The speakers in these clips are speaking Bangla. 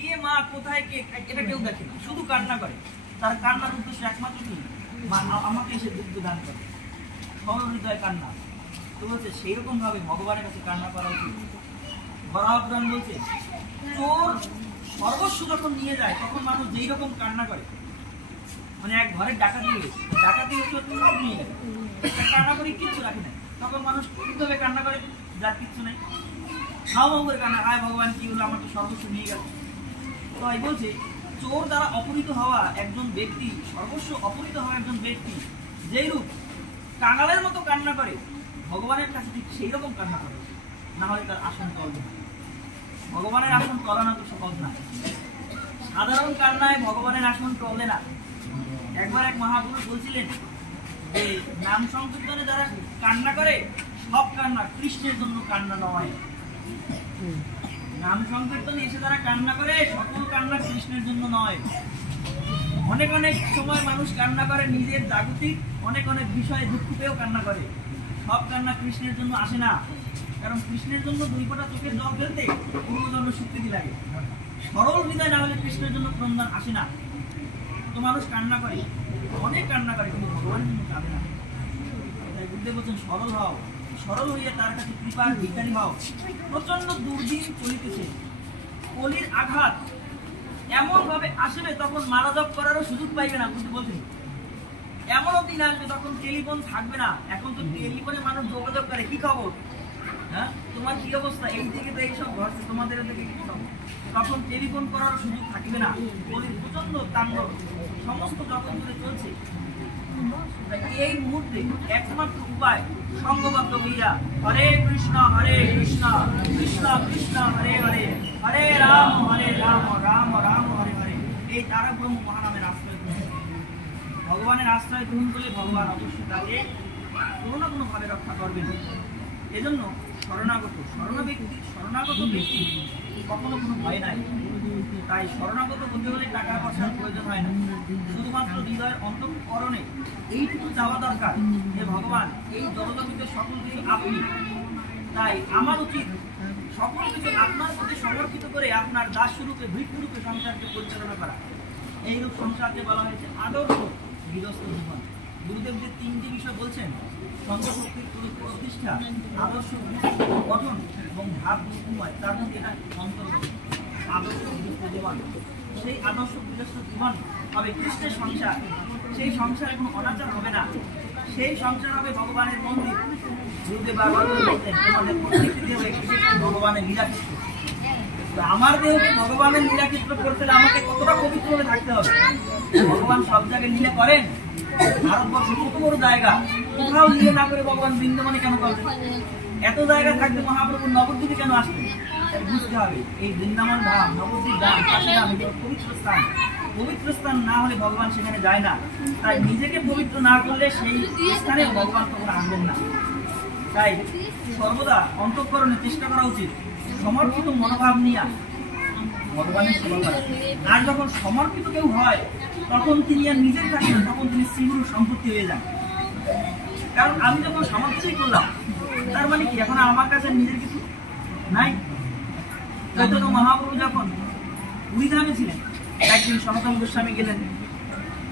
কে মা কোথায় কে এটা কেউ দেখে না, শুধু কান্না করে। তার কান্নার উদ্দেশ্য একমাত্র কি, মা আমাকে এসে দুগ্ধ দান করে, সরল হৃদয় কান্না। তো বলছে সেইরকম ভাবে ভগবানের কাছে কান্না করা উচিত। বরাহপুরাণ বলছে চোর সর্বস্ব যখন নিয়ে যায় তখন মানুষ যেই রকম কান্না করে, মানে এক ঘরের ডাকাতি হয়েছে, ডাকাতি সব নিয়ে গেছে, কান্না করে কিচ্ছু রাখে না, তখন মানুষ কিভাবে কান্না করে, যার কিচ্ছু নেই, হাও হাও করে কান্না, হায় ভগবান কি হলো, আমার তো সর্বস্ব নিয়ে গেছে। তো এই বলছে চোর দ্বারা অপহৃত হওয়া একজন ব্যক্তি, সর্বস্ব অপহৃত হওয়া একজন ব্যক্তি যেই রূপ কাঙালের মতো কান্না করে, ভগবানের কাছে ঠিক সেই রকম কান্না করে, না হলে তার আসন টলবে না। ভগবানের আসন টলানো তো সহজ না, সাধারণ কান্নায় ভগবানের আসন টলে না। একবার এক মহাপুরুষ বলছিলেন যে নাম সংকীর্তনে যারা কান্না করে সব কান্না কৃষ্ণের জন্য কান্না নয়। নাম সংকীর্তনে এসে যারা কান্না করে সকল কান্না কৃষ্ণের জন্য নয়। অনেক অনেক সময় মানুষ কান্না করে নিজের জাগতিক অনেক অনেক বিষয়ে দুঃখ পেয়েও কান্না করে, সব কান্না কৃষ্ণের জন্য আসে না। কারণ কৃষ্ণের জন্য দুই ফোঁটা চোখের জল ফেলতে পূর্বজন্ম স্বীকৃতি লাগে, সরল হৃদয় না হলে কৃষ্ণের জন্য ক্রন্দন আসে না। তো মানুষ কান্না করে, অনেক কান্না করে, কিন্তু ভগবানের জন্য কাঁদে না। তাই বুদ্ধদেব বলছেন সরল হও, সরল হইয়া তার কাছে কৃপার ভিখারি হও। প্রচন্ড দুর্দিন চলিতেছে, কলির আঘাত এমন ভাবে আসবে তখন মালা জপ করারও সুযোগ পাইবে না। বুদ্ধ বলছেন এমনও দিন আসবে তখন টেলিফোন থাকবে না। এখন তো টেলিফোনে মানুষ যোগাযোগ করে, কি খবর, হ্যাঁ তোমার কি অবস্থা, এই দিকে তো এইসব ঘটছে, তোমাদের দিকে কি খবর, তখন টেলিফোন করার সুযোগ থাকবে না। কলির প্রচন্ড তাণ্ডব সমস্ত জগৎ জুড়ে চলছে। এই মুহূর্তে একমাত্র উপায় সঙ্গবদ্ধ হইয়া হরে কৃষ্ণ কৃষ্ণ কৃষ্ণ হরে হরে, হরে রাম রাম রাম হরে হরে, এই তারা ব্রহ্ম মহানামের আশ্রয় গ্রহণ। ভগবানের আশ্রয় গ্রহণ করলে ভগবান অবশ্যই তাকে কোনো না কোনো ভাবে রক্ষা করবেন। এজন্য শরণাগত ব্যক্তি কখনো কোনো ভয় নাই। তাই শরণাগত হতে হলে টাকা পয়সার প্রয়োজন হয় না, শুধুমাত্র হৃদয়ের অন্তঃকরণে এইটুকু চাওয়া দরকার যে ভগবান এই জগতের সকল কিছু আপনি। তাই আমার উচিত সকল কিছু আপনার প্রতি সমর্পিত করে আপনার দাসরূপে ভিক্ষুরূপে সংসারকে পরিচালনা করা। এইরূপ সংসারকে বলা হয়েছে আদর্শ গৃহস্থ জীবন। গুরুদেব যে তিনটি বিষয় বলছেন, সঙ্গশক্তির প্রতিষ্ঠা, আদর্শ গঠন এবং ভাব বিনিময়, তার মধ্যে এটা অন্তর্গত আদর্শ গৃহস্থ জীবন। সেই আদর্শ গৃহস্থ জীবন হবে কৃষ্ণের সংসার। সেই সংসারে কোনো অনাচার হবে না, সেই সংসার হবে ভগবানের মন্দির। গুরুদেব বারবার বলতেন তোমাদের প্রত্যেকটি দেহ ভগবানের লীলাক্ষেত্র। আমার দেহকে ভগবানের লীলাক্ষেত্র করতে হলে আমাকে কতটা পবিত্র ভাবে থাকতে হবে। ভগবান সব জায়গায় লীলা করেন, ভারতবর্ষ কত বড় জায়গা, কোথাও লীলা না করে ভগবান বৃন্দাবনে কেন করবেন? এত জায়গা থাকতে মহাপ্রভু নবদ্বীপে কেন আসবেন? বুঝতে হবে এই বৃন্দাবন ধাম, নবদ্বীপ ধাম, কাশী ধাম এগুলো পবিত্র স্থান। পবিত্র স্থান না হলে ভগবান সেখানে যায় না। তাই নিজেকে পবিত্র না করলে সেই স্থানে ভগবান তখন আসবেন না। তাই সর্বদা অন্তঃকরণে চেষ্টা করা উচিত সমর্পিত মনোভাব নিয়ে ভগবানের সেবা করা। আর যখন সমর্পিত কেউ হয় তখন তিনি আর নিজের থাকেন না, তখন তিনি শ্রীগুরুর সম্পত্তি হয়ে যান। কারণ আমি যখন সমর্পিতই করলাম তার মানে কি এখন আমার কাছে নিজের কিছু নাই। চৈতন্য মহাপ্রভু যখন পুরীধামে ছিলেন, একদিন সনাতন গোস্বামী গেলেন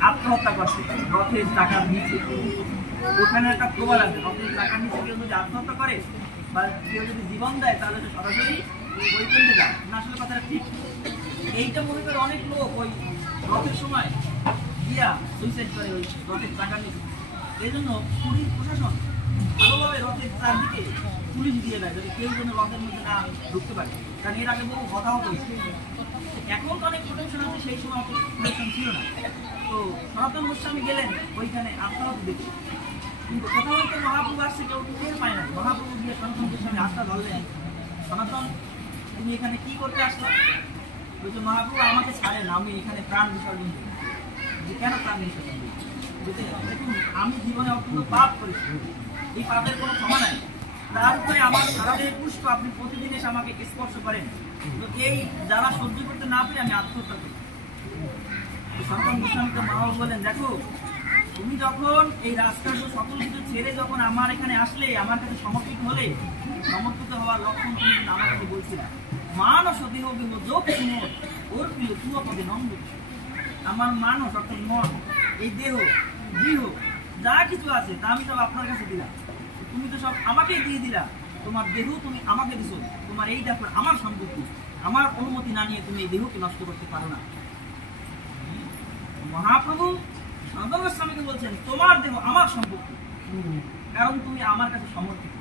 আত্মহত্যা করতে রথের টাকার নিচে। ওখানে একটা প্রবাদ আছে, রথের টাকার নিচে কেউ যদি আত্মহত্যা করে বা কেউ যদি জীবন দেয় তাহলে তো সরাসরি বৈকুণ্ঠে যায় না। আসলে কথাটা ঠিক। এইটা মনে করে অনেক লোক ওই রথের সময় গিয়া সুইসাইড করে ওই রথের টাকার নিচে। এই জন্য পুরীর প্রশাসন ভালোভাবে রথের চারদিকে পুলিশ দিয়ে দেয় যাতে কেউ যেন রথের মধ্যে না ঢুকতে পারে। কারণ এর আগে বহু হতাহত হয়েছে। এখন তো অনেক প্রোটেকশন আছে, সেই সময় অত প্রোটেকশন ছিল না। তো সনাতন গোস্বামী গেলেন ওইখানে আত্মাহত দেখে, কিন্তু কোথাও হয়তো মহাপ্রভু আসছে কেউ টের পায় না। মহাপ্রভু গিয়ে সনাতন গোস্বামী আস্থা ধরলেন, সনাতন তুমি এখানে কি করতে আসলো? বলছে মহাপ্রভু আমাকে ছাড়েন, আমি এখানে প্রাণ বিসর্জন দিই। যে কেন প্রাণ বিসর্জন দিই? দেখুন আমি জীবনে অত্যন্ত পাপ করেছি, এই পাপের কোনো ক্ষমা নাই। তার উপরে আমার সারাদের পুষ্প আপনি প্রতিদিন এসে আমাকে স্পর্শ করেন। তো এই যারা সহ্য করতে না পেরে আমি আত্মহত্যা করি। সনাতন গোস্বামীকে মহাপ্রভু বলেন দেখো তুমি যখন এই রাজকার্য সকল কিছু ছেড়ে যখন আমার এখানে আসলে, আমার কাছে সমর্পিত হলে, সমর্পিত হওয়ার লক্ষণ তুমি আমার কাছে বলছিলাম। মানস দেহ দেহ যোগ সুমত ওর প্রিয় তুয় পদে নন্দ। আমার মানস অর্থাৎ মন, এই দেহ গৃহ যা কিছু আছে তা আমি সব আপনার কাছে দিলাম, তুমি তো সব আমাকেই দিয়ে দিলা। তোমার দেহ তুমি আমাকে দিছো, তোমার এই দেখো আমার সম্পত্তি, আমার অনুমতি না নিয়ে তুমি এই দেহকে নষ্ট করতে পারো না। মহাপ্রভু সনাতন গোস্বামীকে বলছেন তোমার দেহ আমার সম্পত্তি, কারণ তুমি আমার কাছে সমর্পিত।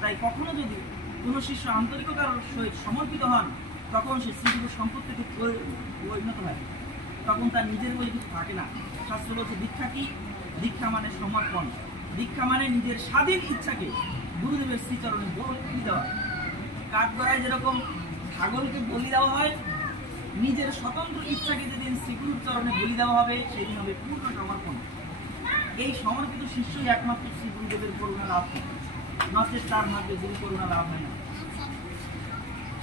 তাই কখনো যদি কোনো শিষ্য আন্তরিকতার সহিত সমর্পিত হন, তখন সে শ্রীগুরুর সম্পত্তিতে পরিণত হয়, তখন তার নিজের বলে কিছু থাকে না। শাস্ত্র বলছে দীক্ষা কি? দীক্ষা মানে সমর্পণ, দীক্ষা মানে নিজের স্বাধীন ইচ্ছাকে গুরুদেবের শ্রীচরণে বলি দেওয়া। কাঠগড়ায় যেরকম ছাগলকে বলি দেওয়া হয়, নিজের স্বতন্ত্র ইচ্ছাকে যেদিন শ্রীগুরুর চরণে বলি দেওয়া হবে সেদিন হবে পূর্ণ সমর্পণ। এই সমর্পিত শিষ্যই একমাত্র শ্রী গুরুদেবের করুণা লাভ করে, নচেত তার ভাগ্যে গুরু করুণা লাভ হয় না।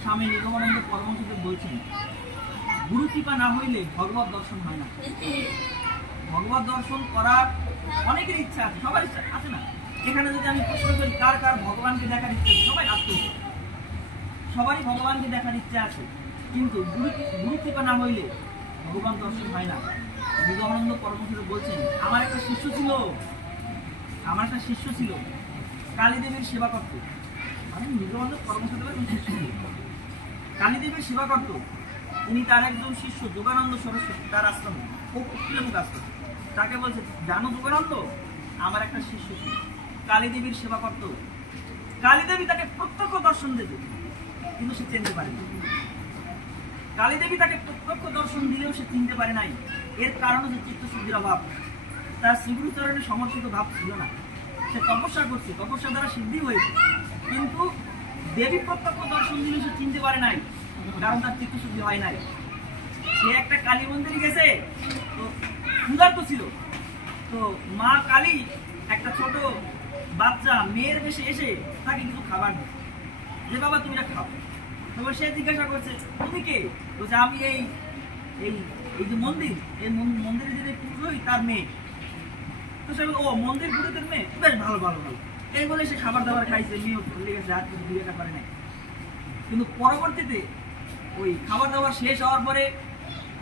স্বামী নিগমানন্দ পরমহংসদেব বলছেন গুরু কৃপা না হইলে ভগবত দর্শন হয় না। ভগবত দর্শন করার অনেকের ইচ্ছা আছে, সবার ইচ্ছা আছে না? এখানে যদি আমি প্রশ্ন করি কার কার ভগবানকে দেখার ইচ্ছা আছে, সবাই আসতে, সবারই ভগবানকে দেখার ইচ্ছা আছে, কিন্তু গুরু কৃপা না হইলে ভগবান দর্শন হয় না। নিগমানন্দ পরমহংসদেব বলছেন আমার একটা শিষ্য ছিল, কালীদেবীর সেবা করত। মানে নিগমানন্দ পরমহংসদেবের শিষ্য ছিল, কালীদেবীর সেবা করত। তিনি তার একজন শিষ্য যোগানন্দ সরস্বতী, তার আশ্রমে উকিলমুখ আশ্রম, তাকে বলছে জানো যোগানন্দ, আমার একটা শিষ্য ছিল, কালীদেবীর সেবা করত। কালীদেবী তাকে প্রত্যক্ষ দর্শন দিত, কিন্তু সে চিনতে পারেনি। কালীদেবী তাকে প্রত্যক্ষ দর্শন দিলেও সে চিনতে পারে নাই। এর কারণ হচ্ছে চিত্তশুদ্ধির অভাব, তার শ্রীগুরুচরণে সমর্পিত ভাব ছিল না। সে তপস্যা করছে, তপস্যা দ্বারা সিদ্ধি হয়েছে, কিন্তু দেবী প্রত্যক্ষ দর্শন দিলে সে চিনতে পারে নাই, কারণ তার চিত্তশুদ্ধি হয় নাই। সে একটা কালী মন্দিরে গেছে, তো ক্ষুধার্ত ছিল, তো মা কালী একটা ছোট বাচ্চা মেয়ের বেশে এসে তাকে কিছু খাবার দেয়, যে বাবা তুমি এটা খাও। তবে সে জিজ্ঞাসা করছে তুমি কে? বলছে আমি এই এই এই যে মন্দির, এই মন্দিরে যে পুরোহিত তার মেয়ে। তো সে ও মন্দির পুরোহিতের মেয়ে, বেশ ভালো ভালো ভালো, এই বলে সে খাবার দাবার খাইছে, মেয়েও লেগেছে, আর কিছু জিজ্ঞাসা করে নাই। কিন্তু পরবর্তীতে ওই খাবার দাবার শেষ হওয়ার পরে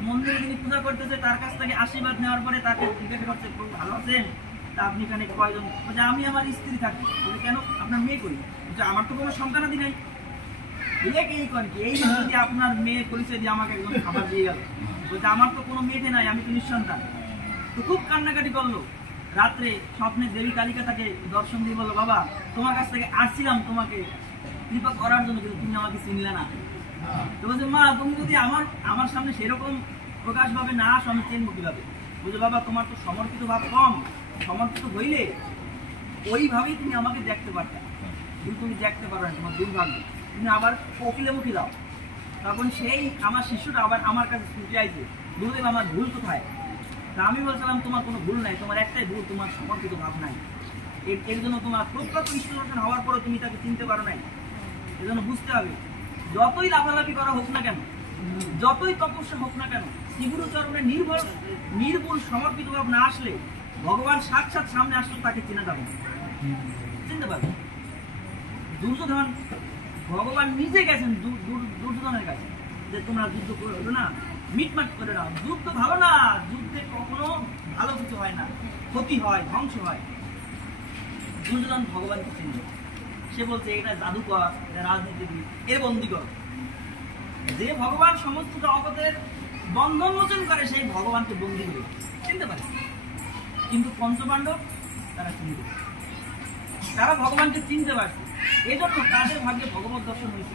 মন্দিরে যিনি পূজা করতেছে তার কাছ থেকে আশীর্বাদ নেওয়ার পরে তাকে জিজ্ঞাসা করছে খুব ভালো আছেন, তা আপনি এখানে কয়জন? বলছে আমি আমার স্ত্রী থাকি। বলছে কেন, আপনার মেয়ে করি? বলছে আমার তো কোনো সন্তানাদি নাই। এই করে কি, এই যদি আপনার মেয়ে পরিচয় দিয়ে আমাকে একদম খাবার দিয়ে গেল। বলছে আমার তো কোনো মেয়েতে নাই, আমি তো নিঃসন্তান। তো খুব কান্নাকাটি করলো। রাত্রে স্বপ্নে দেবী কালিকা তাকে দর্শন দিয়ে বললো বাবা তোমার কাছ থেকে আসছিলাম তোমাকে কৃপা করার জন্য, কিন্তু তুমি আমাকে চিনলে না। তো বলছে মা তুমি যদি আমার সামনে সেরকম প্রকাশ ভাবে না আসো, আমি চিনবো কিভাবে? বলছে বাবা তোমার তো সমর্পিত ভাব কম, সমর্পিত হইলে ওইভাবেই তুমি আমাকে দেখতে পারতে, কিন্তু তুমি দেখতে পারো না, তোমার দুর্ভাগ্য। তুমি আবার কোকিলে মুখী দাও। তখন সেই আমার শিষ্যটা আবার আমার কাছে ছুটে আইছে, গুরুদেব আমার ভুল কোথায়? তা আমি বলছিলাম তোমার কোনো ভুল নাই, তোমার একটাই ভুল, তোমার সমর্পিত ভাব নাই। এর জন্য তোমার প্রত্যক্ষ ইষ্ট দর্শন হওয়ার পরও তুমি তাকে চিনতে পারো নাই। এজন্য বুঝতে হবে যতই লাফালাফি করা হোক না কেন, যতই তপস্যা হোক না কেন, শ্রীগুরু চরণে নির্ভুল সমর্পিত ভাব না আসলে ভগবান সাক্ষাৎ সামনে আসলে তাকে চেনা যাবে না, চিনতে পারবে। দুর্যোধন ভগবান নিজে গেছেন দুর্যোধনের কাছে যে তোমরা যুদ্ধ করো না, মিটমাট করে নাও, যুদ্ধ ভালো না, যুদ্ধে কখনো ভালো কিছু হয় না, ক্ষতি হয়, ধ্বংস হয়। দুর্যোধন ভগবানকে চিনবে, সে বলছে এটা জাদুকর, এটা রাজনীতিবিদ, এর বন্দীকর। যে ভগবান সমস্ত জগতের বন্ধন মোচন করে সেই ভগবানকে বন্দী করে চিনতে পারে। কিন্তু পঞ্চপাণ্ডব তারা চিনতে, তারা ভগবানকে চিনতে পারছে, এজন্য তাদের ভাগ্যে ভগবত দর্শন হয়েছে।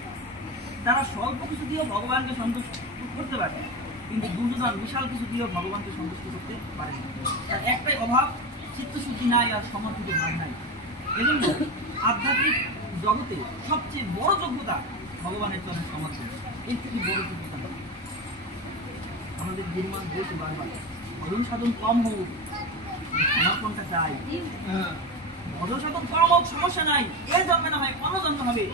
তারা স্বল্প কিছু দিয়েও ভগবানকে সন্তুষ্ট করতে পারে, কিন্তু দুর্যোধন বিশাল কিছু দিয়েও ভগবানকে সন্তুষ্ট করতে পারে না। তার একটাই অভাব, চিত্তশুদ্ধি নাই আর সমর্পিত ভাব নাই। এজন্য আধ্যাত্মিক জগতে সবচেয়ে বড় যোগ্যতা ভগবানের চরণে সমর্পণ, এর থেকে বড় যোগ্যতা নেই। আমাদের গুরুমান বলতে বারবার ভজন সাধন কম হোক, সমর্পণটা চাই। ভজন সাধন কম হোক সমস্যা নাই, এ জন্মে না হয় কোনো জন্ম হবে,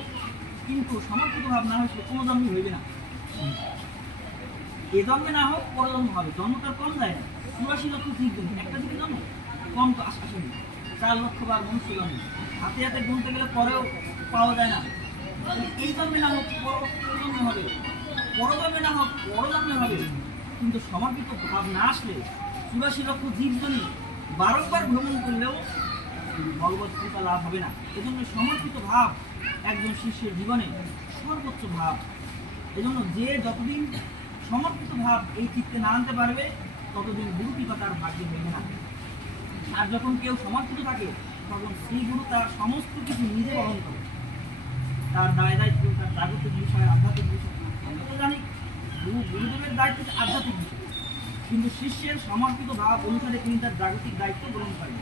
কিন্তু সমর্পিত ভাব না হয় সে কোনো জন্মই হইবে না। এ জন্মে না হোক পরজন্ম হবে, জন্মটার কম যায় না। 84 লক্ষ ঠিক জন্ম, একটা দিকে জন্ম কম তো আসেনি, 4 লক্ষ বার মনুষ্য জন্ম, হাতে হাতে গুনতে গেলে পরেও পাওয়া যায় না। এই জন্মে না হোক প্রজন্মে হবে, পরজন্মে না হোক পরজন্মে হবে, কিন্তু সমর্পিত ভাব না আসলে 84 লক্ষ জীবজনী বারংবার ভ্রমণ করলেও ভগবত কৃপা লাভ হবে না। এজন্য সমর্পিত ভাব একজন শিষ্যের জীবনে সর্বোচ্চ ভাব। এজন্য যে যতদিন সমর্পিত ভাব এই চিত্তে না আনতে পারবে ততদিন গুরু কৃপা তার ভাগ্যে মেলে না। আর যখন কেউ সমর্পিত থাকে তখন শ্রী গুরু তার সমস্ত কিছু নিজে বহন করে, তার দায় দায়িত্ব, তার জাগতিক বিষয়, আধ্যাত্মিক বিষয়। আমরা তো জানি গুরুদেবের দায়িত্ব আধ্যাত্মিক বিষয়, কিন্তু শিষ্যের সমর্পিত ভাব অনুসারে তিনি তার জাগতিক দায়িত্ব গ্রহণ করেন।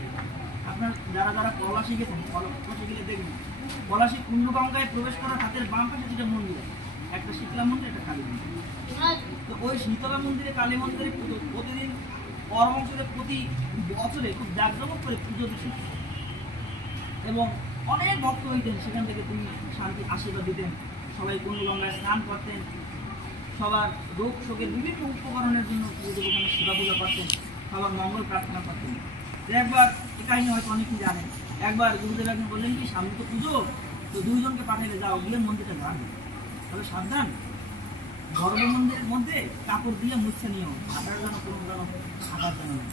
আপনার যারা যারা পলাশি গেছেন, পলাশি গেলে দেখবেন পলাশি কুণ্ডগঙ্গায় প্রবেশ করার হাতের বাম পাশে দুটো মন্দির আছে, একটা শীতলা মন্দির, একটা কালী মন্দির। তো ওই শীতলা মন্দিরে, কালী মন্দিরে প্রতিদিন পরমংশরে প্রতি বছরে খুব জাঁকজমক করে পুজো দিতেন এবং অনেক ভক্ত হইতেন। সেখান থেকে তিনি শান্তি আশীর্বাদ দিতেন, সবাই কুণ্ডগঙ্গায় স্নান করতেন, সবার রোগ শোকের বিভিন্ন উপকরণের জন্য ওখানে সেবা পূজা করতেন, সবার মঙ্গল প্রার্থনা করতেন। একবার এই কাহিনী হয়তো অনেকেই জানেন, একবার গুরুদেব একজন বললেন কি, সামনে তো পুজো, তো দুইজনকে পাঠাইলে যাও, গিয়ে মন্দিরটা ঝাড়বে, তবে সাবধান, গর্ভ মন্দিরের মধ্যে কাপড় দিয়ে মুছে নিও, আটার যেন কোনো যেন আঘাত যেন নেই।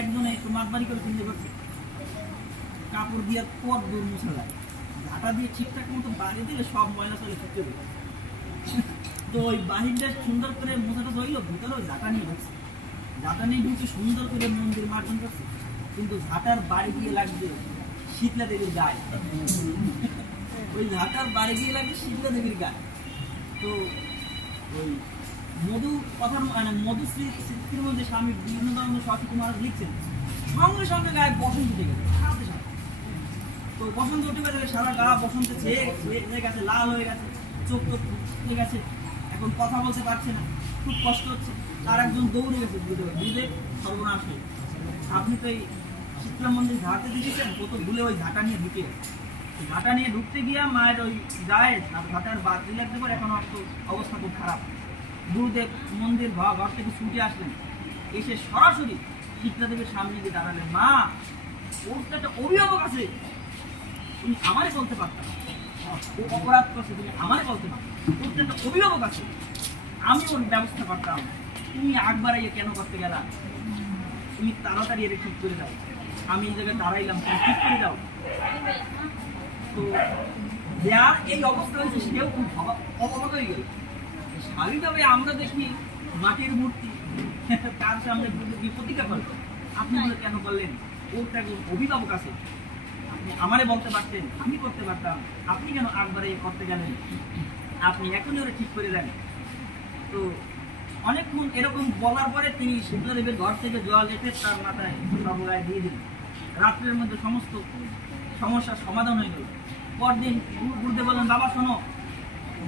একজনে একটু মাতবাড়ি করে চিন্তা করছে, কাপড় দিয়ে পর দূর মুছে যায়, ঝাঁটা দিয়ে ঠিকঠাক মতো বাড়ি দিলে সব ময়লা চলে ছুটতে দেবে। তো ওই বাহিরটা সুন্দর করে মোছাটা ধরল, ভিতরে ওই ঝাঁটা নিয়ে ঢুকছে, ঝাঁটা নিয়ে ঢুকে সুন্দর করে মন্দির মার্জন করছে, কিন্তু ঝাঁটার বাড়ি দিয়ে লাগবে শীতলা দেবীর গায়ে। ওই ঝাঁটার বাড়ি দিয়ে লাগবে শীতলা দেবীর গায়ে। তো ওই মধু কথা মানে মধুশ্রী স্মৃতির মধ্যে স্বামী বিবেকানন্দ সরস্বতী মহারাজ লিখছেন, সঙ্গে সঙ্গে গায়ে বসন্ত উঠে গেছে, সাথে সাথে। তো বসন্ত উঠে গেছে, সারা গা বসন্তে ছেয়ে গেছে, লাল হয়ে গেছে, চোখ টোক উঠে গেছে, এখন কথা বলতে পারছে না, খুব কষ্ট হচ্ছে। আর একজন দৌড়ে গেছে, গুরুদেব সর্বনাশ হয়ে, আপনি তো এই শীতলা মন্দির ঝাঁটতে দিয়েছেন, ও তো ভুলে ওই ঝাঁটা নিয়ে ঢুকে, ঝাঁটা নিয়ে ঢুকতে গিয়া মায়ের ওই গায়ে ঝাঁটার বাদ দিলে একতে পারে, এখন অবস্থা খুব খারাপ। গুরুদেব মন্দির ঘর থেকে ছুটে আসলেন, এসে সরাসরি শীতলা দেবীর সামনে গিয়ে দাঁড়ালেন, মা ওর তো একটা অভিভাবক আছে, তুমি আমারে বলতে পারতাম, ও অপরাধ করছে, তুমি আমারে বলতে পারতাম, ওর তো একটা অভিভাবক আছে, আমি ওর ব্যবস্থা করতাম, তুমি আগ বাড়াইয়ে কেন করতে গেলা, তুমি তাড়াতাড়ি এটা ঠিক করে দাও, আমি এই জায়গায় দাঁড়াইলাম, তুমি ঠিক করে দাও। তো যার এই অবস্থা হয়েছে সেও খুব অবাক হয়ে গেল। স্বাভাবিকভাবে আমরা দেখি মাটির মূর্তি, তার সামনে প্রতিজ্ঞা করলো, আপনি বলে কেন করলেন, ওর তো একজন অভিভাবক আছে, আপনি আমারে বলতে পারতেন, আমি করতে পারতাম, আপনি কেন একবারে করতে গেলেন, আপনি এখনই ওরা ঠিক করে দেন। তো অনেকক্ষণ এরকম বলার পরে তিনি শীতলা দেবীর ঘর থেকে জল এসে তার মাথায় সর্বগায় দিয়ে দিলেন। রাত্রের মধ্যে সমস্ত সমস্যার সমাধান হয়ে গেল। পরদিন গুরুদেব বললেন, বাবা শোনো,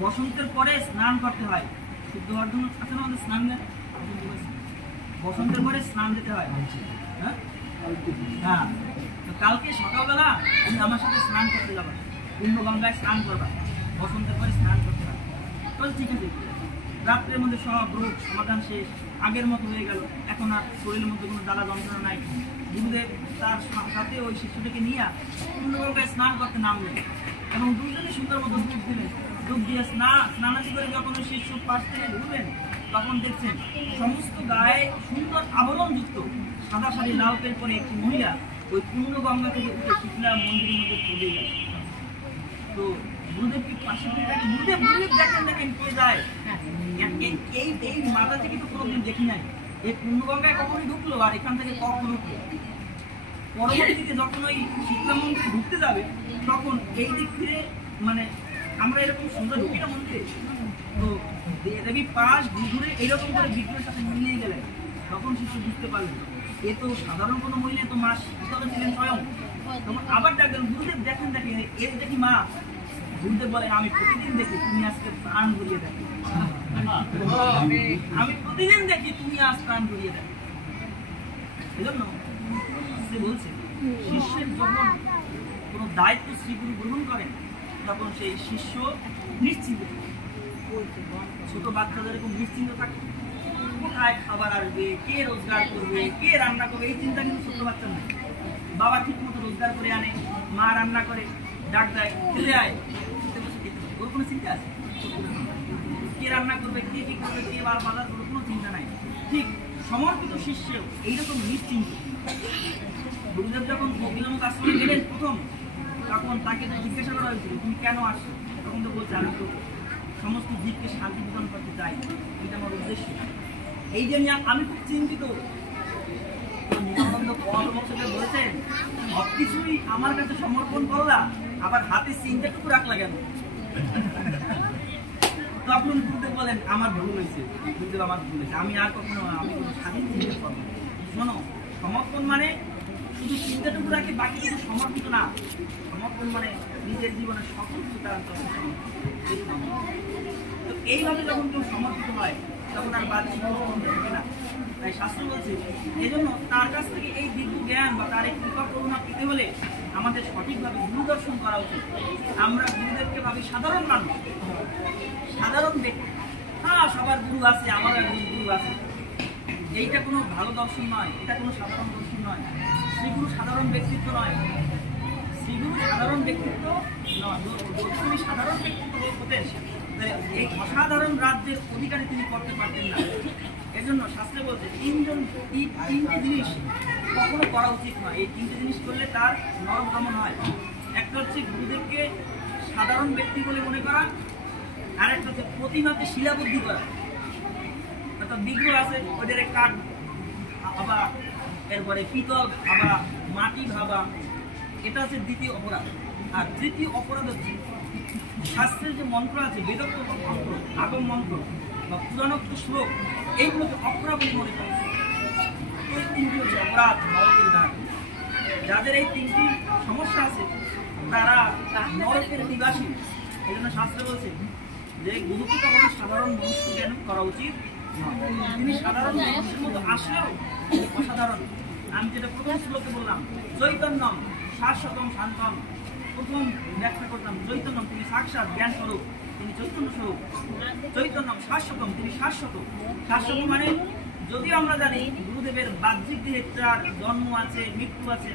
বসন্তের পরে স্নান করতে হয়, শুদ্ধ হওয়ার জন্য আছে না আমাদের স্নান, বসন্তের পরে স্নান দিতে হয়। হ্যাঁ হ্যাঁ, তো কালকে সকালবেলা তুমি আমার সাথে স্নান করতে যাবা, কুণ্ডগঙ্গায় স্নান করবা, বসন্তের পরে স্নান করতে হয়। তাহলে ঠিক আছে, রাত্রের মধ্যে সব রোগ সমাধান শেষ, আগের মতো হয়ে গেল, এখন আর শরীরের মধ্যে কোনো জ্বালা যন্ত্রণা নাই। গুরুদেব তার সাথে ওই শিশুটিকে নিয়ে কুণ্ডগঙ্গায় স্নান করতে নামলেন এবং দুজনে সুন্দর মতো ডুব দিলেন। ডুব দিয়ে স্নানাদি করে যখন ওই শিশু পাশ থেকে ঢুকলেন, তখন দেখছেন সমস্ত গায়ে সুন্দর আবরণযুক্ত সাদা শাড়ি লাল পের পরে একটি মহিলা ওই কুণ্ডগঙ্গা থেকে উঠে শীতলা মন্দিরের মধ্যে চলে গেল। তো গুরুদেব কি পাশে গুরুদেব দেখেন কে যায়, এই মাথা থেকে তো কোনোদিন দেখি নাই, এই কুণ্ডগঙ্গায় কখনই ঢুকলো আর এখান থেকে কখন উঠলো। পরবর্তীতে যখন ওই শীতলা মন্দিরে ঢুকতে যাবে তখন এই দিক থেকে মানে আমরা এরকম সুন্দর ঢুকি না মন্দিরে, তো দেবী পাশ ঘুরে এইরকম করে বিগ্রহের সাথে মিলিয়ে গেলেন। তখন শিশু বুঝতে পারলেন এ তো সাধারণ কোনো মহিলা, তো মা শীতলা ছিলেন স্বয়ং। তখন আবার ডাকলেন, গুরুদেব দেখেন এর দেখি মা। গুরুদেব বলে, আমি প্রতিদিন দেখি, তুমি আজকে প্রাণ ঘুরিয়ে দেখো, আমি প্রতিদিন দেখি, তুমি আজ প্রাণ ঘুরিয়ে দেখো। এজন্য সে বলছে, শিষ্যের যখন কোনো দায়িত্ব শ্রীগুরু গ্রহণ করেন তখন সেই শিষ্য নিশ্চিন্ত, ছোট বাচ্চাদের এরকম নিশ্চিন্ত থাকে, কোথায় খাবার আসবে, কে রোজগার করবে, কে রান্না করবে, এই চিন্তা কিন্তু ছোট বাচ্চার নেই। বাবা ঠিক মতো রোজগার করে আনে, মা রান্না করে, ডাক দেয়, খেলে আয়, কোনো চিন্তা আছে? কে রান্না করবে, কে কি করবে, কে বাজার করবে, কোনো চিন্তা নাই। ঠিক সমর্পিত শিষ্যেও এইরকম নিশ্চিন্ত। গুরুদেব যখন বকিলামুখ আশ্রমে গেলেন প্রথম, তখন তাকে জিজ্ঞাসা করা হয়েছিল তুমি কেন আসছো? তখন তো বলছে আমি তো সমস্ত জীবকে শান্তি প্রদান করতে চাই, এটা আমার উদ্দেশ্য। এই যে আমি খুব চিন্তিত। নিগমানন্দ পরমহংসদেব বলেছেন সবকিছুই আমার কাছে সমর্পণ করলা, আবার হাতে চিন্তাটুকু রাখলা কেন? তখন গুরুদেব বলেন আমার ভুল হয়েছে, গুরুদেব আমার ভুল হয়েছে, আমি আর কখনো কোনো স্বাধীন চিন্তা করবো। শোনো, সমর্পণ মানে শুধু চিন্তাটুকু রাখি, বাকি কিছু সমর্পিত না। সমর্পণ মানে নিজের জীবনের সকল কিছু তার তো এইভাবে যখন কেউ সমর্পিত হয় তখন আর বাদ থাকে না। তাই শাস্ত্র বলছে এই জন্য তার কাছ থেকে এই দিব্য জ্ঞান বা তার এই কৃপা করুণা পেতে হলে আমাদের সঠিকভাবে গুরু দর্শন করা উচিত। আমরা গুরুদেবকে ভাবি সাধারণ মানুষ, সাধারণ ব্যক্তি। হ্যাঁ, সবার গুরু আছে, আমার গুরু আছে, এইটা কোনো ভালো দর্শন নয়, এটা কোনো সাধারণ দর্শন নয়। শ্রীগুরু সাধারণ ব্যক্তিত্ব নয়, শ্রীগুরু সাধারণ ব্যক্তিত্ব নয়। তুমি সাধারণ ব্যক্তিত্ব হতেন, এই অসাধারণ রাজ্যের অধিকারী তিনি করতে পারতেন না। এজন্য শাস্ত্রে বলছে তিনটে জিনিস কখনো করা উচিত নয়। এই তিনটে জিনিস করলে তার নরক গমন হয়। একটা হচ্ছে গুরুদেবকে সাধারণ ব্যক্তি বলে মনে করা, আর একটা হচ্ছে প্রতিমাকে শিলাবদ্ধি করা। অর্থাৎ বিগ্রহ আছে ওদের কাঠ ভাবা, এরপরে পিতল ভাবা, মাটি ভাবা, এটা হচ্ছে দ্বিতীয় অপরাধ। আর তৃতীয় অপরাধ হচ্ছে শাস্ত্রের যে মন্ত্র আছে, বেদোক্ত মন্ত্র, আগম মন্ত্র বা পুরাণোক্ত শ্লোক, এইগুলোকে অপরাধ বলে মনে করে। এই তিনটি হচ্ছে অপরাধ, নরকের দ্বার। যাদের এই তিনটি সমস্যা আছে তারা নরকের নিবাসী। এই জন্য শাস্ত্রে বলছে যে গুরুকে কখনো সাধারণ মনুষ্য জ্ঞান করা উচিত। তিনি সাধারণ মানুষের মতো আসলেও অসাধারণ। আমি যেটা প্রথম শ্লোকে বললাম, চৈতন্যম শাশ্বতম শান্তম, প্রথম ব্যাখ্যা করলাম চৈতন্যম তিনি সাক্ষাৎ জ্ঞান স্বরূপ, তিনি চৈতন্য স্বরূপ। চৈতন্যম শাশ্বতম, তিনি শাশ্বত। শাশ্বত মানে যদিও আমরা জানি গুরুদেবের বাহ্যিক দেহে তার জন্ম আছে, মৃত্যু আছে,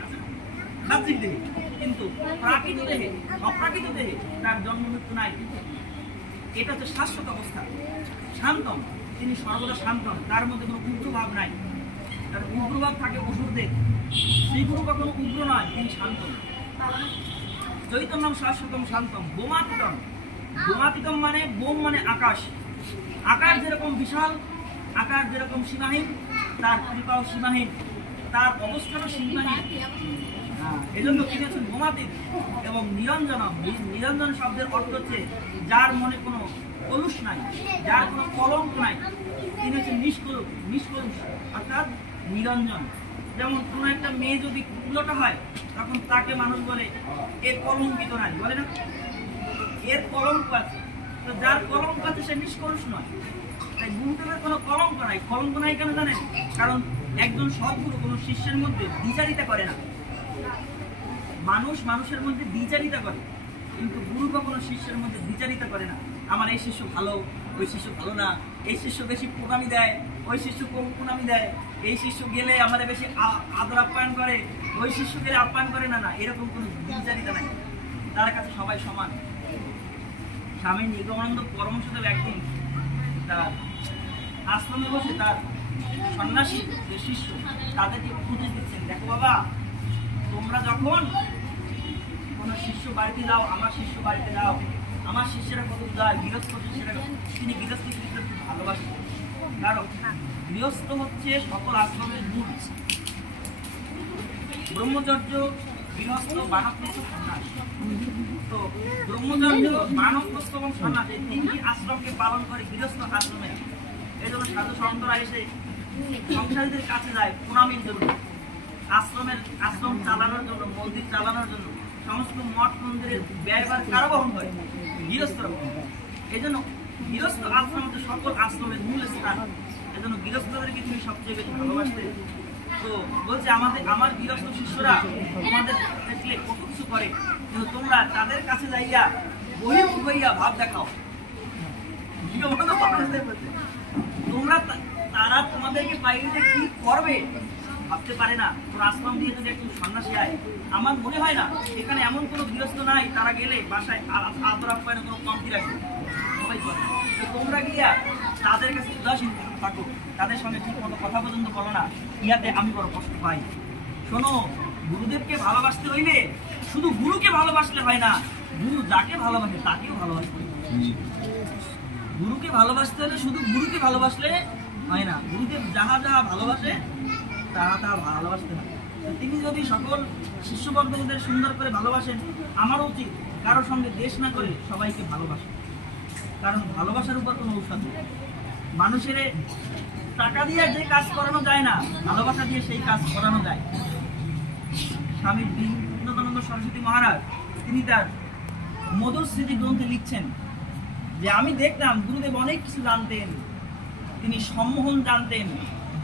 বাহ্যিক দেহে, কিন্তু প্রাকৃত দেহে, অপ্রাকৃত দেহে তার জন্ম মৃত্যু নাই। এটা হচ্ছে শাশ্বত অবস্থা। শান্তম, তিনি সর্বদা শান্তম, তার মধ্যে কোনো উগ্রভাব নাই। তার উগ্রভাব থাকে অসুরদের, শ্রীগুরু কখনো উগ্র নয়, তিনি শান্ত। চৈতন্যম শাশ্বতম শান্তম। বোমাতীতম, বোমাতীতম মানে বোম মানে আকাশ। আকাশ যেরকম বিশাল, আকাশ যেরকম সীমাহীন, তার কৃপাও সীমাহীন, তার অবস্থানও সীমাহীন। এজন্য তিনি হচ্ছেন বোমাতীত। এবং নিরঞ্জনম, নিরঞ্জন শব্দের অর্থ হচ্ছে যার মনে কোনো কলুষ নাই, যার কোনো কলঙ্ক নাই, তিনি হচ্ছেন নিষ্কলুষ, নিষ্কলুষ অর্থাৎ নিরঞ্জন। যেমন কোনো একটা মেয়ে যদি কুলোটা হয় তখন তাকে মানুষ বলে এর কলঙ্কিত নাই, বলে না, এর কলঙ্ক আছে। তো যার কলঙ্ক আছে সে নিষ্কলুষ নয়। তাই গুরুদেবের কোনো কলঙ্ক নাই। কলঙ্ক নাই কেন জানেন? কারণ একজন সদ্গুরু কোনো শিষ্যের মধ্যে দ্বিচারিতা করে না। মানুষ মানুষের মধ্যে দ্বিচারিতা করে, কিন্তু গুরু কখনো শিষ্যের মধ্যে দ্বিচারিতা করে না। আমার এই শিষ্য ভালো, ওই শিষ্য ভালো না, এই শিষ্য বেশি প্রণামী দেয়, ওই শিষ্য কম প্রণামী দেয়, এই শিষ্য গেলে আমাদের বেশি আদর আপ্যায়ন করে, ওই শিষ্য গেলে আপ্যায়ন করে না, না, এরকম কোনো দ্বিচারিতা নাই। তার কাছে সবাই সমান। স্বামী নিগমানন্দ পরমহংসদেব একদিন তার আশ্রমে বসে তার সন্ন্যাসী যে শিষ্য তাদেরকে উপদেশ দিচ্ছেন, দেখো বাবা, তোমরা যখন কোনো শিষ্য বাড়িতে যাও, আমার শিষ্য বাড়িতে যাও, আমার শিষ্যরা কত উদার, গৃহস্থ শিষ্যরা তিনি গৃহস্থ শিষ্যরা খুব ভালোবাসেন। কারণ গৃহস্থ হচ্ছে সকল আশ্রমের মূল। ব্রহ্মচর্য, গৃহস্থ, বানপ্রস্থ, সন্ন্যাস। তো ব্রহ্মচর্য, বানপ্রস্থ এবং সন্ন্যাস এই তিনটি আশ্রমকে পালন করে গৃহস্থ আশ্রমে। এই জন্য সাধু সন্তরা এসে সংসারীদের কাছে যায় প্রণামীর জন্য, আশ্রম চালানোর জন্য, মন্দির চালানোর জন্য। সমস্ত মঠ মন্দিরের ব্যয়ভার কারা বহন করে? গৃহস্থরা বহন করে। এই জন্য গৃহস্থ আশ্রম হচ্ছে সকল আশ্রমের মূল স্থান। এই জন্য গৃহস্থদেরকে তিনি সবচেয়ে বেশি ভালোবাসতেন। তো বলছে আমার গৃহস্থ শিষ্যরা তোমাদের দেখলে কত কিছু করে, কিন্তু তোমরা তাদের কাছে যাইয়া বহির্মুখ হইয়া ভাব দেখাও। তোমরা তারা তোমাদেরকে পাইলে কি করবে ভাবতে পারে না ওর আশ্রম দিয়ে যদি একজন সন্ন্যাসী হয়, আমার মনে হয় না এখানে এমন কোনো গৃহস্থ নাই তারা গেলে বাসায় আদর আপ্যায়নে কোনো কমতি রাখবে, সবাই করে। তো তোমরা গিয়া তাদের কাছে উদাসীন থাকো, তাদের সঙ্গে ঠিক মতো কথা পর্যন্ত বলো না, ইয়াতে আমি বড় কষ্ট পাই। শোনো, গুরুদেবকে ভালোবাসতে হইলে শুধু গুরুকে ভালোবাসলে হয় না, গুরু যাকে ভালোবাসে তাকেও ভালোবাসতে হবে। গুরুকে ভালোবাসতে হলে শুধু গুরুকে ভালোবাসলে হয় না, গুরুদেব যাহা যাহা ভালোবাসে তাহা তাহা ভালোবাসতে হয়। তিনি যদি সকল শিষ্যবর্গদের সুন্দর করে ভালোবাসেন, আমারও উচিত কারোর সঙ্গে দেশ না করে সবাইকে ভালোবাসে। কারণ ভালোবাসার উপর কোনো ঔষধ নেই। মানুষের টাকা দিয়ে যে কাজ করানো যায় না, ভালোবাসা দিয়ে সেই কাজ করানো যায়। স্বামী বিবেকানন্দ সরস্বতী মহারাজ তিনি তার মধুর স্মৃতি গ্রন্থে লিখছেন যে আমি দেখতাম গুরুদেব অনেক কিছু জানতেন, তিনি সম্মোহন জানতেন,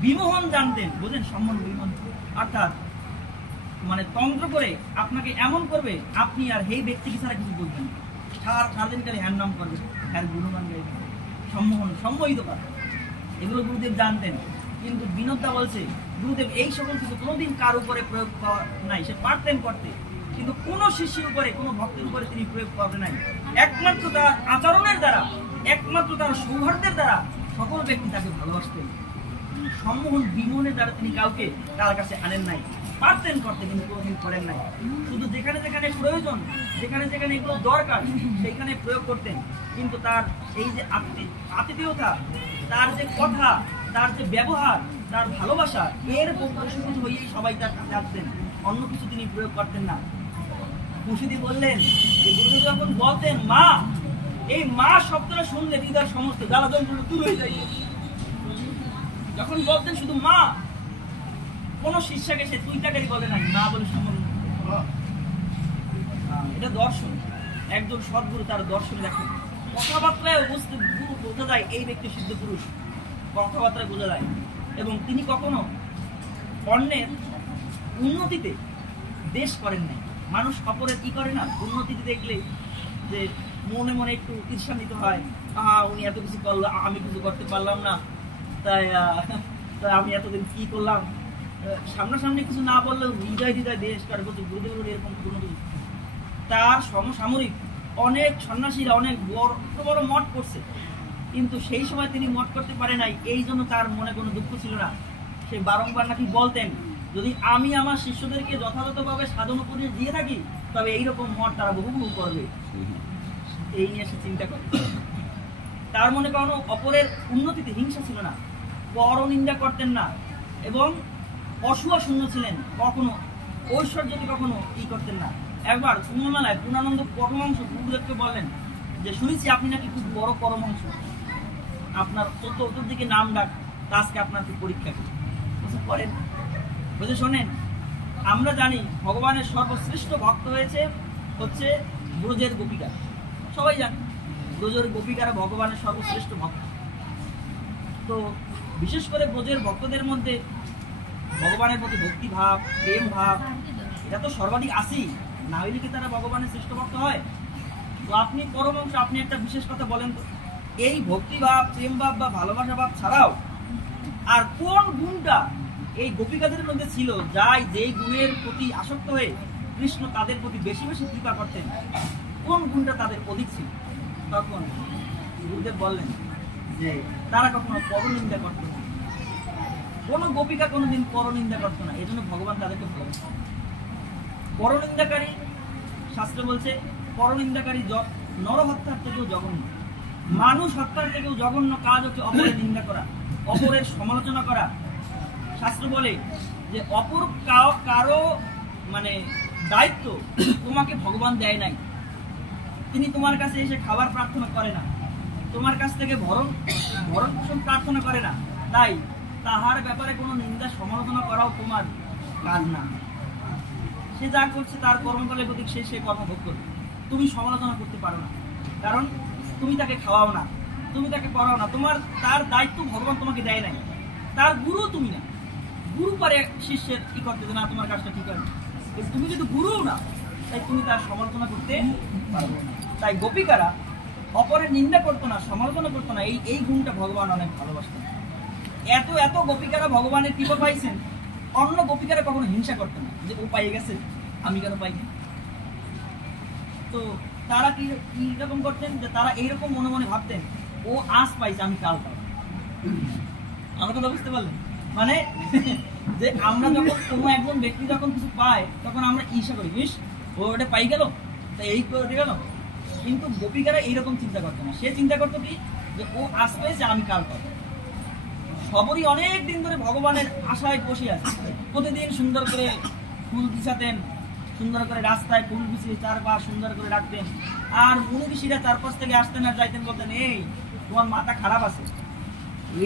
বিমোহন জানতেন। বুঝলেন, সম্মোহন বিমোহন অর্থাৎ মানে তন্ত্র করে আপনাকে এমন করবে আপনি আর সেই ব্যক্তিকে ছাড়া কিছু বলবেন, সারাদিন খালি হ্যান্ড নাম করবে, হ্যাঁ গুণগান গাইবে, সম্মোহন সম্মোহিত করা, এগুলো গুরুদেব জানতেন। কিন্তু বিনোদদা বলছে গুরুদেব এই সকল কিছু কোনোদিন কার উপরে প্রয়োগ করা নাই, সে পারতেন করতে, কিন্তু কোনো শিষ্যের উপরে কোনো ভক্তের উপরে তিনি প্রয়োগ করেন নাই। একমাত্র তার আচরণের দ্বারা, একমাত্র তার সৌহার্দ্যের দ্বারা সকল ব্যক্তি তাকে ভালোবাসতেন। সম্মোহন বিমোহনের দ্বারা তিনি কাউকে তার কাছে আনেন নাই, পারতেন করতে কিন্তু কোনোদিন করেন নাই। শুধু যেখানে যেখানে প্রয়োজন, যেখানে যেখানে এগুলো দরকার সেইখানে প্রয়োগ করতেন। কিন্তু তার এই যে আতিথেয়তা, তার যে কথা, তার যে ব্যবহার, তার ভালোবাসা, এর বশীভূত হয়েই সবাই তার কাছে আসতেন, অন্য কিছু তিনি প্রয়োগ করতেন না। খুশিদি বললেন যে গুরুদেব যখন বলতেন মা, এই মা শব্দটা শুনলে হৃদয়ের সমস্ত জ্বালা যন্ত্রণা দূর হয়ে যায়। যখন বলতেন শুধু মা, কোন শিষ্যকে সে তুই তাকারি বলে নাই, মা বলে সম্মান। এটা দর্শন, একজন সদ্গুরু তার দর্শন দেখেন। কথাবার্তায় বোঝা যায় এই ব্যক্তি সিদ্ধ পুরুষ, কথাবার্তায় বোঝা যায়। এবং তিনি কখনো অন্যের উন্নতিতে দেশ করেন নাই। মানুষ অপরের কি করে না, উন্নতিতে দেখলে যে মনে মনে একটু ঈর্ষান্বিত হয়, উনি এত কিছু করলো, আমি কিছু করতে পারলাম না, তাই আমি এতদিন কি করলাম। সামনাসামনি কিছু না বললেও হৃদয় হৃদয় দেশ করে। বলছে গুরুদেবের এরকম কোনো তার সমসাময়িক অনেক সন্ন্যাসীরা অনেক বড় বড় মঠ করছে, কিন্তু সেই সময় তিনি মঠ করতে পারে নাই, এই জন্য তার মনে কোনো দুঃখ ছিল না। সে বারংবার নাকি বলতেন, যদি আমি আমার শিষ্যদেরকে যথাযথভাবে সাধন উপদেশ দিয়ে থাকি তবে এইরকম মঠ তারা বহু বহু করবে। এই নিয়ে সে চিন্তা করে। তার মনে কোনো অপরের উন্নতিতে হিংসা ছিল না, পরনিন্দা করতেন না, এবং অসুয়া শূন্য ছিলেন, কখনো ঐশ্বর্যকে কখনো ই করতেন না। একবার কুম্ভমেলায় পূর্ণানন্দ পরমহংস গুরুদেবকে বললেন যে শুনেছি আপনি নাকি খুব বড় পরমহংস, আপনার চতুর্দিকে নাম ডাক, আজকে আপনার কি পরীক্ষা করেন। বুঝে শোনেন, আমরা জানি ভগবানের সর্বশ্রেষ্ঠ ভক্ত হচ্ছে ব্রজের গোপিকা। সবাই জানে ব্রজের গোপিকারা ভগবানের সর্বশ্রেষ্ঠ ভক্ত। তো বিশেষ করে ব্রজের ভক্তদের মধ্যে ভগবানের প্রতি ভক্তি ভাব, প্রেম ভাব, এটা তো সর্বাধিক আসি, না হইলে কি তারা ভগবানের শ্রেষ্ঠ ভক্ত হয়? তো আপনি পরমহংস, আপনি একটা বিশেষ কথা বলেন তো, এই ভক্তি ভাব, প্রেম ভাব বা ভালোবাসা ভাব ছাড়াও আর কোন গুণটা এই গোপিকাদের মধ্যে ছিল, যাই যেই গুণের প্রতি আসক্ত হয়ে কৃষ্ণ তাদের প্রতি বেশি বেশি কৃপা করতেন, কোন গুণটা তাদের অধিক ছিল? তখন গুরুদেব বললেন যে তারা কখনো পরনিন্দা করত না, কোন গোপিকা কোনোদিন পরনিন্দা করত না, এই জন্য ভগবান তাদেরকে ভালোবাসেন। পরনিন্দাকারী, শাস্ত্র বলছে পরনিন্দাকারী নরহত্যার থেকেও জঘন্য, মানুষ হত্যার থেকেও জঘন্য কাজ হচ্ছে অপরের নিন্দা করা, অপরের সমালোচনা করা। শাস্ত্র বলে যে অপর কারো মানে দায়িত্ব তোমাকে ভগবান দেয় নাই, তিনি তোমার কাছে এসে খাবার প্রার্থনা করে না, তোমার কাছ থেকে ভরণ পোষণ প্রার্থনা করে না, তাই তাহার ব্যাপারে কোনো নিন্দা সমালোচনা করাও তোমার কাজ না। সে যা করছে তার কর্মফলের প্রতি সে কর্ম ভোগ করবে, তুমি সমালোচনা করতে পারো না, কারণ তুমি তাকে খাওয়াও না, তুমি তাকে পড়াও না, তার দায়িত্ব ভগবান তোমাকে দেয় নাই, তার গুরু তুমি না। গুরু পারে শিষ্যের কি করতে যে না তোমার কাজটা ঠিক হয় না, তুমি যদি গুরুও না, তাই তুমি তার সমালোচনা করতে পারবে না। তাই গোপিকারা অপরের নিন্দা করতো না, সমালোচনা করতো না, এই গুণটা ভগবান অনেক ভালোবাসতেন। এত গোপিকারা ভগবানের কৃপা পাইছেন, অন্য গোপিকারা কখনো হিংসা করতো না যে ও পাইয়ে গেছে আমি কেন পাইনি। তো তারা কি রকম করতেন যে তারা এইরকম মনে মনে ভাবতেন ও আজ পাইছে আমি কাল পাবো। আমার কথা বুঝতে পারলেন? মানে যে আমরা যখন কোনো একজন ব্যক্তি যখন কিছু পায় তখন আমরা ঈর্ষা করি, ইস ও ওটা পাই গেল, তা এই করে গেল। কিন্তু গোপিকারা এইরকম চিন্তা করতো না। সে চিন্তা করতো কি যে ও আজ পেয়েছে আমি কাল পাবো। সবরই অনেক দিন ধরে ভগবানের আশায় বসে আছে। প্রতিদিন সুন্দর করে ফুল বিছাতেন, সুন্দর করে রাস্তায় ফুল বিছিয়ে চারপাশ সুন্দর করে রাখতেন। আর মুনি ঋষিরা চারপাশ থেকে আসতেন আর যাইতেন, বলতেন এই তোমার মাথা খারাপ আছে,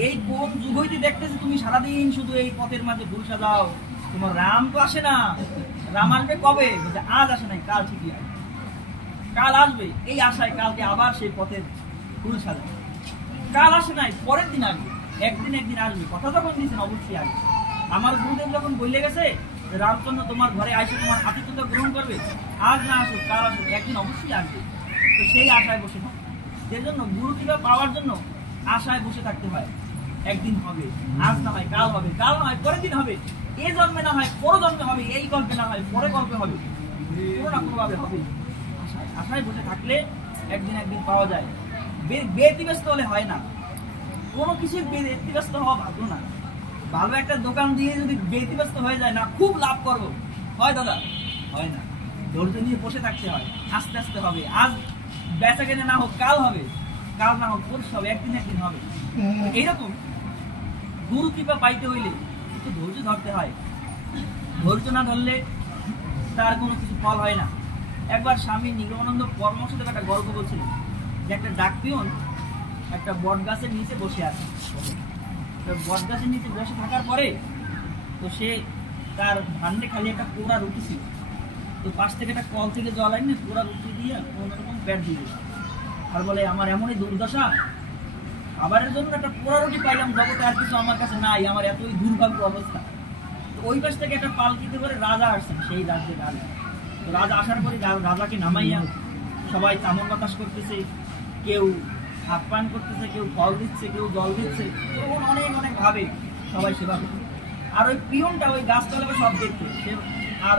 এই কোন যুগ হইতে দেখতেছি তুমি সারাদিন শুধু এই পথের মাঝে ফুল সাজাও, তোমার রাম তো আসে না, রাম আসবে কবে? আজ আসে নাই, কাল ঠিকই আসবে, কাল আসবে এই আশায় কালকে আবার সেই পথের ফুল সাজায়। কাল আসে নাই, পরের দিন আসবে, একদিন আসবে, কথা যখন দিয়েছেন অবশ্যই আসবে। আমার গুরুদেব যখন বলে গেছে যে রামচন্দ্র তোমার ঘরে আসে তোমার আতিথ্য গ্রহণ করবে, আজ না আসুক কাল আসুক একদিন অবশ্যই আসবে। তো সেই আশায় বসে থাকবে। যে জন্য গুরু কৃপা পাওয়ার জন্য আশায় বসে থাকতে হয়। একদিন হবে, আজ না হয় কাল হবে, কাল না হয় পরের দিন হবে, এই জন্মে না হয় পর জন্মে হবে, এই গল্পে না হয় পরে গল্পে হবে, কোনো না কোনো ভাবে হবে। আশায় বসে থাকলে একদিন পাওয়া যায়। ব্যতিব্যস্ত হলে হয় না, কোনো কিছু ব্যতিব্যস্ত হওয়া ভালো না। ভালো একটা দোকান দিয়ে যদি ব্যতিব্যস্ত হয়ে যায় না খুব লাভ করবো, হয় দাদা? হয় না। ধৈর্য নিয়ে বসে থাকতে হয়, আস্তে আস্তে হবে। আজ বেচা কেনে না হোক কাল হবে, কাল না হোক পরশু হবে, একদিন হবে। এইরকম গুরু কৃপা পাইতে হইলে একটু ধৈর্য ধরতে হয়। ধৈর্য না ধরলে তার কোনো কিছু ফল হয় না। একবার স্বামী নিগমানন্দ পরমহংসদেব একটা গল্প বলছিলেন যে একটা ডাকপিয়ন একটা বট গাছের নিচে বসে আছে। বট গাছের নিচে বসে থাকার পরে তো সে তার ভান্ডে খালি একটা পোড়া রুটি ছিল। তো পাশ থেকে একটা কল থেকে জল আইনে পোড়া রুটি দিয়ে কোনোরকম পেট দিয়ে দিল। আর বলে আমার এমনই দুর্দশা, খাবারের জন্য একটা পোড়া রুটি পাইলাম, জগতে আর কিছু আমার কাছে নাই, আমার এতই দুর্ভাগ্য অবস্থা। তো ওই পাশ থেকে একটা পালকিতে করে রাজা আসছেন, সেই রাজ্যের রাজা। তো রাজা আসার পরে রাজাকে নামাইয়া সবাই চামর বাতাস করতেছে, কেউ আপ্যায়ন করতেছে, কেউ ফল দিচ্ছে, কেউ জল দিচ্ছে, তখন অনেক ভাবে সবাই সেবা করছে। আর ওই পিয়নটা ওই গাছতলাকে সব দেখছে, সে আর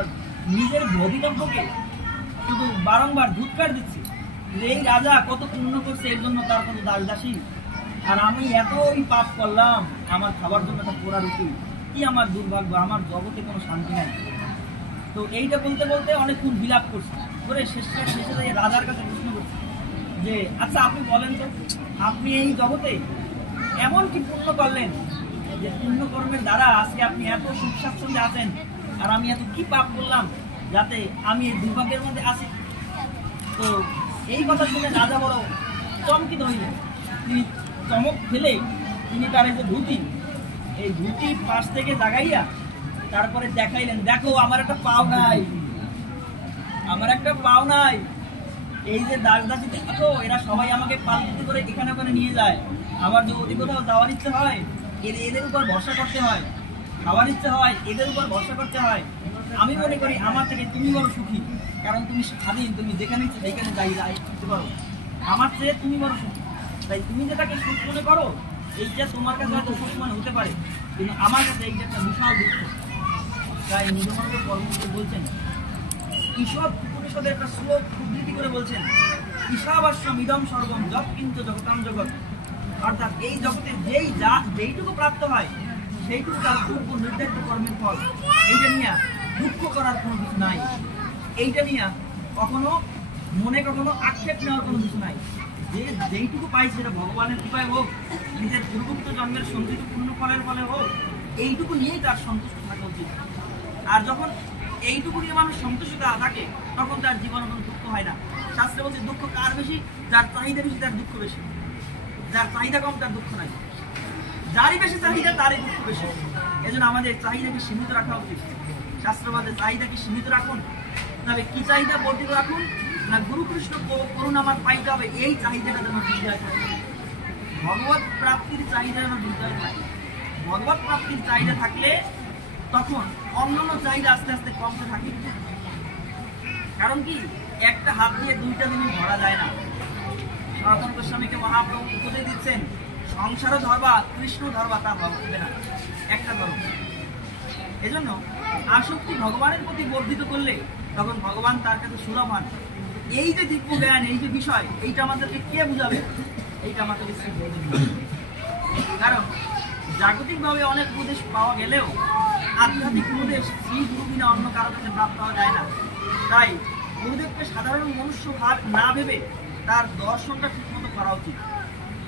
নিজের ভবিতব্যকে শুধু বারংবার ধুৎকার দিচ্ছে যে এই রাজা কত পুণ্য করছে, এর জন্য তার কত দাসদাসী, আর আমি এতই পাপ করলাম, আমার খাবার জন্য একটা পোড়া রুটি, কি আমার দুর্ভাগ্য, আমার জগতে কোনো শান্তি নাই। তো এইটা বলতে বলতে অনেকক্ষণ বিলাপ করছে করে শেষে রাজার কাছে প্রশ্ন করছে যে আচ্ছা আপনি বলেন তো, আপনি এই জগতে এমন কি পুণ্য করলেন যে পুণ্যকর্মের দ্বারা আজকে আপনি এত সুখ স্বাচ্ছন্দ্যে আছেন, আর আমি এত কি পাপ করলাম যাতে আমি এই দুর্ভাগ্যের মধ্যে আছি। তো এই কথা শুনে রাজা বড় চমকিত হইলেন। তিনি চমক ফেলে তিনি তার এই যে ধুতি, এই ধুতি পাশ থেকে জাগাইয়া তারপরে দেখাইলেন, দেখো আমার একটা পাও নাই, আমার একটা পাও নাই। এই যে দাসদাসী দেখো, এরা সবাই আমাকে পালকিতে করে এখানে ওখানে নিয়ে যায়। আমার যদি কোথাও যাওয়ার ইচ্ছে হয় এদের উপর ভরসা করতে হয়, খাওয়ার ইচ্ছে হয় এদের উপর ভরসা করতে হয়। আমি মনে করি আমার থেকে তুমি বড় সুখী, কারণ তুমি স্বাধীন, তুমি যেখানে ইচ্ছে সেখানে যাইতে পারো। আমার চেয়ে তুমি বড় সুখী, তাই তুমি যেটাকে সুখ মনে করো এইটা তোমার কাছে হয়তো সুখ মনে হতে পারে, কিন্তু আমার কাছে এইটা একটা বিশাল দুঃখ। তাই নিগমানন্দ পরমহংস বলছেন, ঈশব উপনিষদের একটা শ্লোক উদ্ধৃতি করে বলছেন, ঈশাবাস্যম ইদম সর্বম যৎ কিঞ্চ জগতাম জগৎ। অর্থাৎ এই জগতে যেইটুকু প্রাপ্ত হয় সেইটুকু তার পূর্ব নির্ধারিত কর্মের ফল। এইটা নিয়ে দুঃখ করার কোনো কিছু নাই, এইটা নিয়ে কখনো মনে কখনো আক্ষেপ নেওয়ার কোনো কিছু নাই। যে যেইটুকু পাই সেটা ভগবানের কৃপায় হোক, নিজের পূর্বোক্ত জন্মের সঞ্চিত পূর্ণ ফলের ফলে হোক, এইটুকু নিয়েই তার সন্তুষ্ট থাকা উচিত। আর যখন এইটুকু নিয়ে মানুষ সন্তুষ্ট থাকে তখন তার জীবনে কোনো দুঃখ হয় না। শাস্ত্রে বলছে দুঃখ কার বেশি? যার চাহিদা বেশি তার দুঃখ বেশি, যার চাহিদা কম তার দুঃখ নাই। যারই বেশি চাহিদা তারই দুঃখ বেশি। এজন্য আমাদের চাহিদাকে সীমিত রাখা উচিত। শাস্ত্রবাদে চাহিদাকে সীমিত রাখুন, তবে কি চাহিদা বর্ধিত রাখুন না গুরু কৃষ্ণ করুন আমার পাইতে হবে, এই চাহিদাটা যেন হৃদয় থাকে। ভগবত প্রাপ্তির চাহিদা যেন হৃদয় থাকে। ভগবত প্রাপ্তির চাহিদা থাকলে তখন অন্যান্য চাহিদা আস্তে আস্তে কমতে থাকে। কারণ কি, একটা হাত দিয়ে দুইটা জিনিস ধরা যায় না। সনাতন গোস্বামীকে মহাপ্রভু উপদেশ দিচ্ছেন, সংসারও ধরবা কৃষ্ণ ধরবা, তা হবে না, একটা ধর্ম। এজন্য আসক্তি ভগবানের প্রতি বর্ধিত করলে তখন ভগবান তার কাছে সুলভ হন। এই যে দিব্য জ্ঞান, এই যে বিষয়, এইটা আমাদেরকে কে বুঝাবে? এইটা আমাদেরকে শ্রী গুরুদেব বুঝাবে। কারণ জাগতিকভাবে অনেক উপদেশ পাওয়া গেলেও আধ্যাত্মিক উপদেশ শ্রী গুরু বিনা অন্য কারো কাছে প্রাপ্ত হওয়া যায় না। তাই গুরুদেবকে সাধারণ মনুষ্য ভাব না ভেবে তার দর্শনটা ঠিক মতো করা উচিত।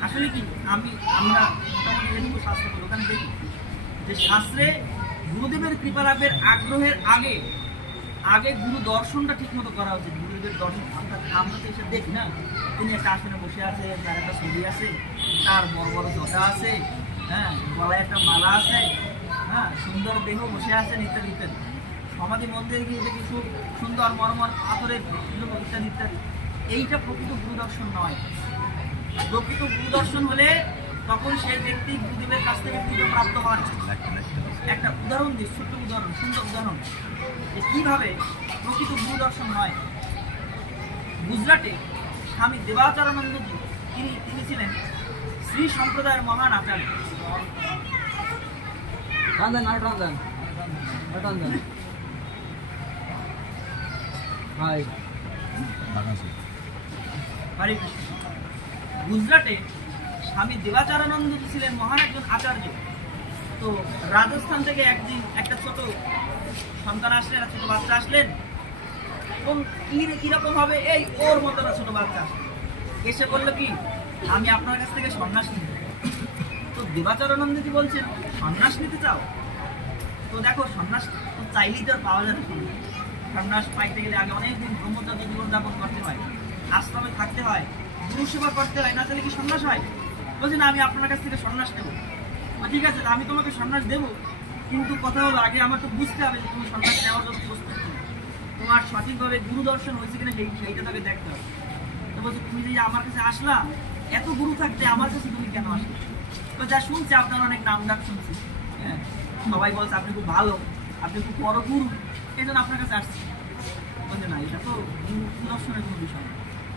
আসলে কি আমরা মোটামুটি যেটুকু শাস্ত্র করি ওখানে দেখি যে শাস্ত্রে গুরুদেবের কৃপা লাভের আগ্রহের আগে গুরু দর্শনটা ঠিক মতো করা উচিত। গুরুদেবের দর্শন আমরা তো এসে দেখি না, তিনি একটা আসনে বসে আছে, তার একটা ছবি আছে, তার বড় বড় জটা আছে, হ্যাঁ, গলায় একটা মালা আছে, হ্যাঁ, সুন্দর দেহ বসে আছেন ইত্যাদি ইত্যাদি। সমাধি মন্দিরে গিয়ে দেখি খুব সুন্দর মরমর পাথরের ইত্যাদি ইত্যাদি। এইটা প্রকৃত গুরু দর্শন নয়। প্রকৃত গুরু দর্শন হলে তখন সেই ব্যক্তি গুরুদেবের কাছ থেকে প্রাপ্ত হন। একটা উদাহরণ দিই, ছোট্ট উদাহরণ, সুন্দর উদাহরণ যে কিভাবে প্রকৃত গুরু দর্শন হয়। গুজরাটে স্বামী দেবাচারানন্দজি তিনি ছিলেন শ্রী সম্প্রদায়ের মহান আচার্য। গুজরাটে স্বামী দেবাচারানন্দজি ছিলেন মহান একজন আচার্য। তো রাজস্থান থেকে একদিন একটা ছোট সন্তান আসলেন, ছোট বাচ্চা আসলেন, কিরকম হবে এই ওর মতো না ছোট বাচ্চা এসে বললো কি, আমি আপনার কাছ থেকে সন্ন্যাস নিতে। তো দেবাচারানন্দজি বলছেন, সন্ন্যাস নিতে চাও? তো দেখো, সন্ন্যাস তো চাইলেই তো আর পাওয়া যাবে। সন্ন্যাস পাইতে গেলে আগে অনেকদিন ব্রহ্মচর্য জীবনযাপন করতে হয়, আশ্রমে থাকতে হয়, গুরু সেবা করতে হয়, না তাহলে কি সন্ন্যাস হয়? বলছে না, আমি আপনার কাছ থেকে সন্ন্যাস নেবো। ঠিক আছে, আমি তোমাকে সন্ন্যাস দেবো, কিন্তু কথা হলো আগে আমার তো বুঝতে হবে যে তুমি সন্ন্যাস নেওয়ার জন্য প্রস্তুত, তোমার সঠিকভাবে গুরু দর্শন হয়েছে কিনা সেইটা তাকে দেখতে হবে। তো বলছে, তুমি যে আমার কাছে আসলা, এত গুরু থাকতে আমার কাছে তুমি কেন আসলে? তো যা শুনছি আপনার অনেক নাম ডাক শুনছি, হ্যাঁ, সবাই বলছে আপনি খুব ভালো, আপনি খুব বড় গুরু, এই জন্য আপনার কাছে আসছি। বলছে না, এটা তো গুরু দর্শনের কোনো বিষয় না,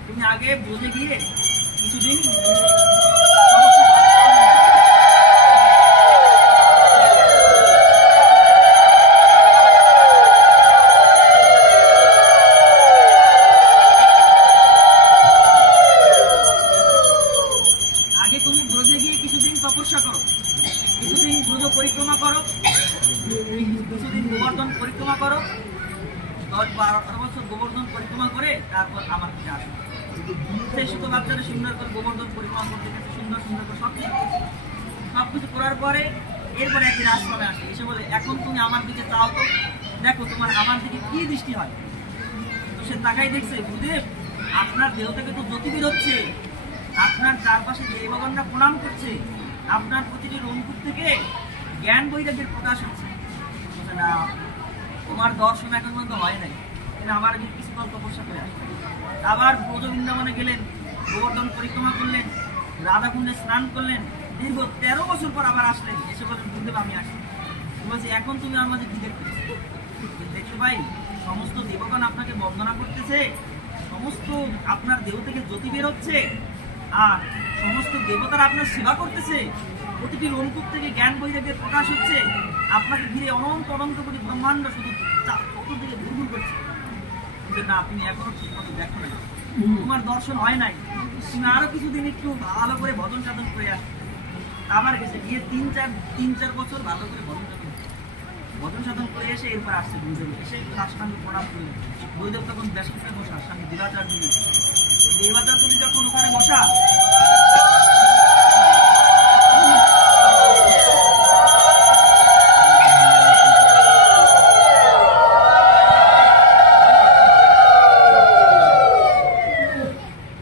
তুমি আগে বুঝে গিয়ে কিছুদিন তপস্যা করো, কিছুদিন ব্রজ পরিক্রমা করো, কিছুদিন গোবর্ধন পরিক্রমা করো, 10-12 বছর গোবর্ধন পরিক্রমা করে তারপর আমার কাছে আসো। সেই ছোট বাচ্চারা সুন্দর করে গোবর্ধন পরিক্রমা করতে গেছে, সুন্দর সুন্দর করে সবকিছু করার পরে এরপরে একদিন আশ্রমে আসে, এসে বলে, এখন তুমি আমার দিকে চাও তো, দেখো তোমার আমার দিকে কি দৃষ্টি হয়। তো সে তাকাই দেখছে, গুরুদেব আপনার দেহ থেকে তো জ্যোতি বেরোচ্ছে, আপনার চারপাশে দেবগণরা প্রণাম করছে, আপনার প্রতিটি রঙ্কুর থেকে জ্ঞান বৈরাগ্যের প্রকাশ হচ্ছে। না, তোমার দর্শন এখন পর্যন্ত হয় নাই, কিন্তু আমার কিছুকাল তপস্যা করে আসে। আবার ব্রজ বৃন্দাবনে গেলেন, গোবর্ধন পরিক্রমা করলেন, রাধাকুণ্ডে স্নান করলেন, দীর্ঘ 13 বছর পর আবার আসলেন, এসে বলেন, গুরুদেব আমি আসি। বলছি, এখন তুমি আমার মাঝে কি দেখতে পাই? সমস্ত দেবগণ আপনাকে বন্দনা করতেছে, সমস্ত আপনার দেহ থেকে জ্যোতি বেরোচ্ছে, আর সমস্ত দেবতারা আপনার সেবা করতেছে, প্রতিটি রঙ্কুর থেকে জ্ঞান বৈরাগ্যের প্রকাশ হচ্ছে, আপনাকে ঘিরে অনন্ত অনন্ত কোটি ব্রহ্মাণ্ড শুধু চতুর্দিকে ঘুরঘুর করছে। যে না, তুমি এখনো ঠিক মতো দেখো না, তোমার দর্শন হয় নাই, তুমি আরো কিছুদিন একটু ভালো করে ভজন সাধন করে আসো। আবার গেছে, গিয়ে 3-4 বছর ভালো করে ভজন সাধন করে এসে এরপর আসছে গুরুদেব, এসে সাষ্টাঙ্গ প্রণাম করলেন। গুরুদেব তখন ব্যাসপীঠে বসা, স্বামী দেবাচার্য যখন ওখানে বসা,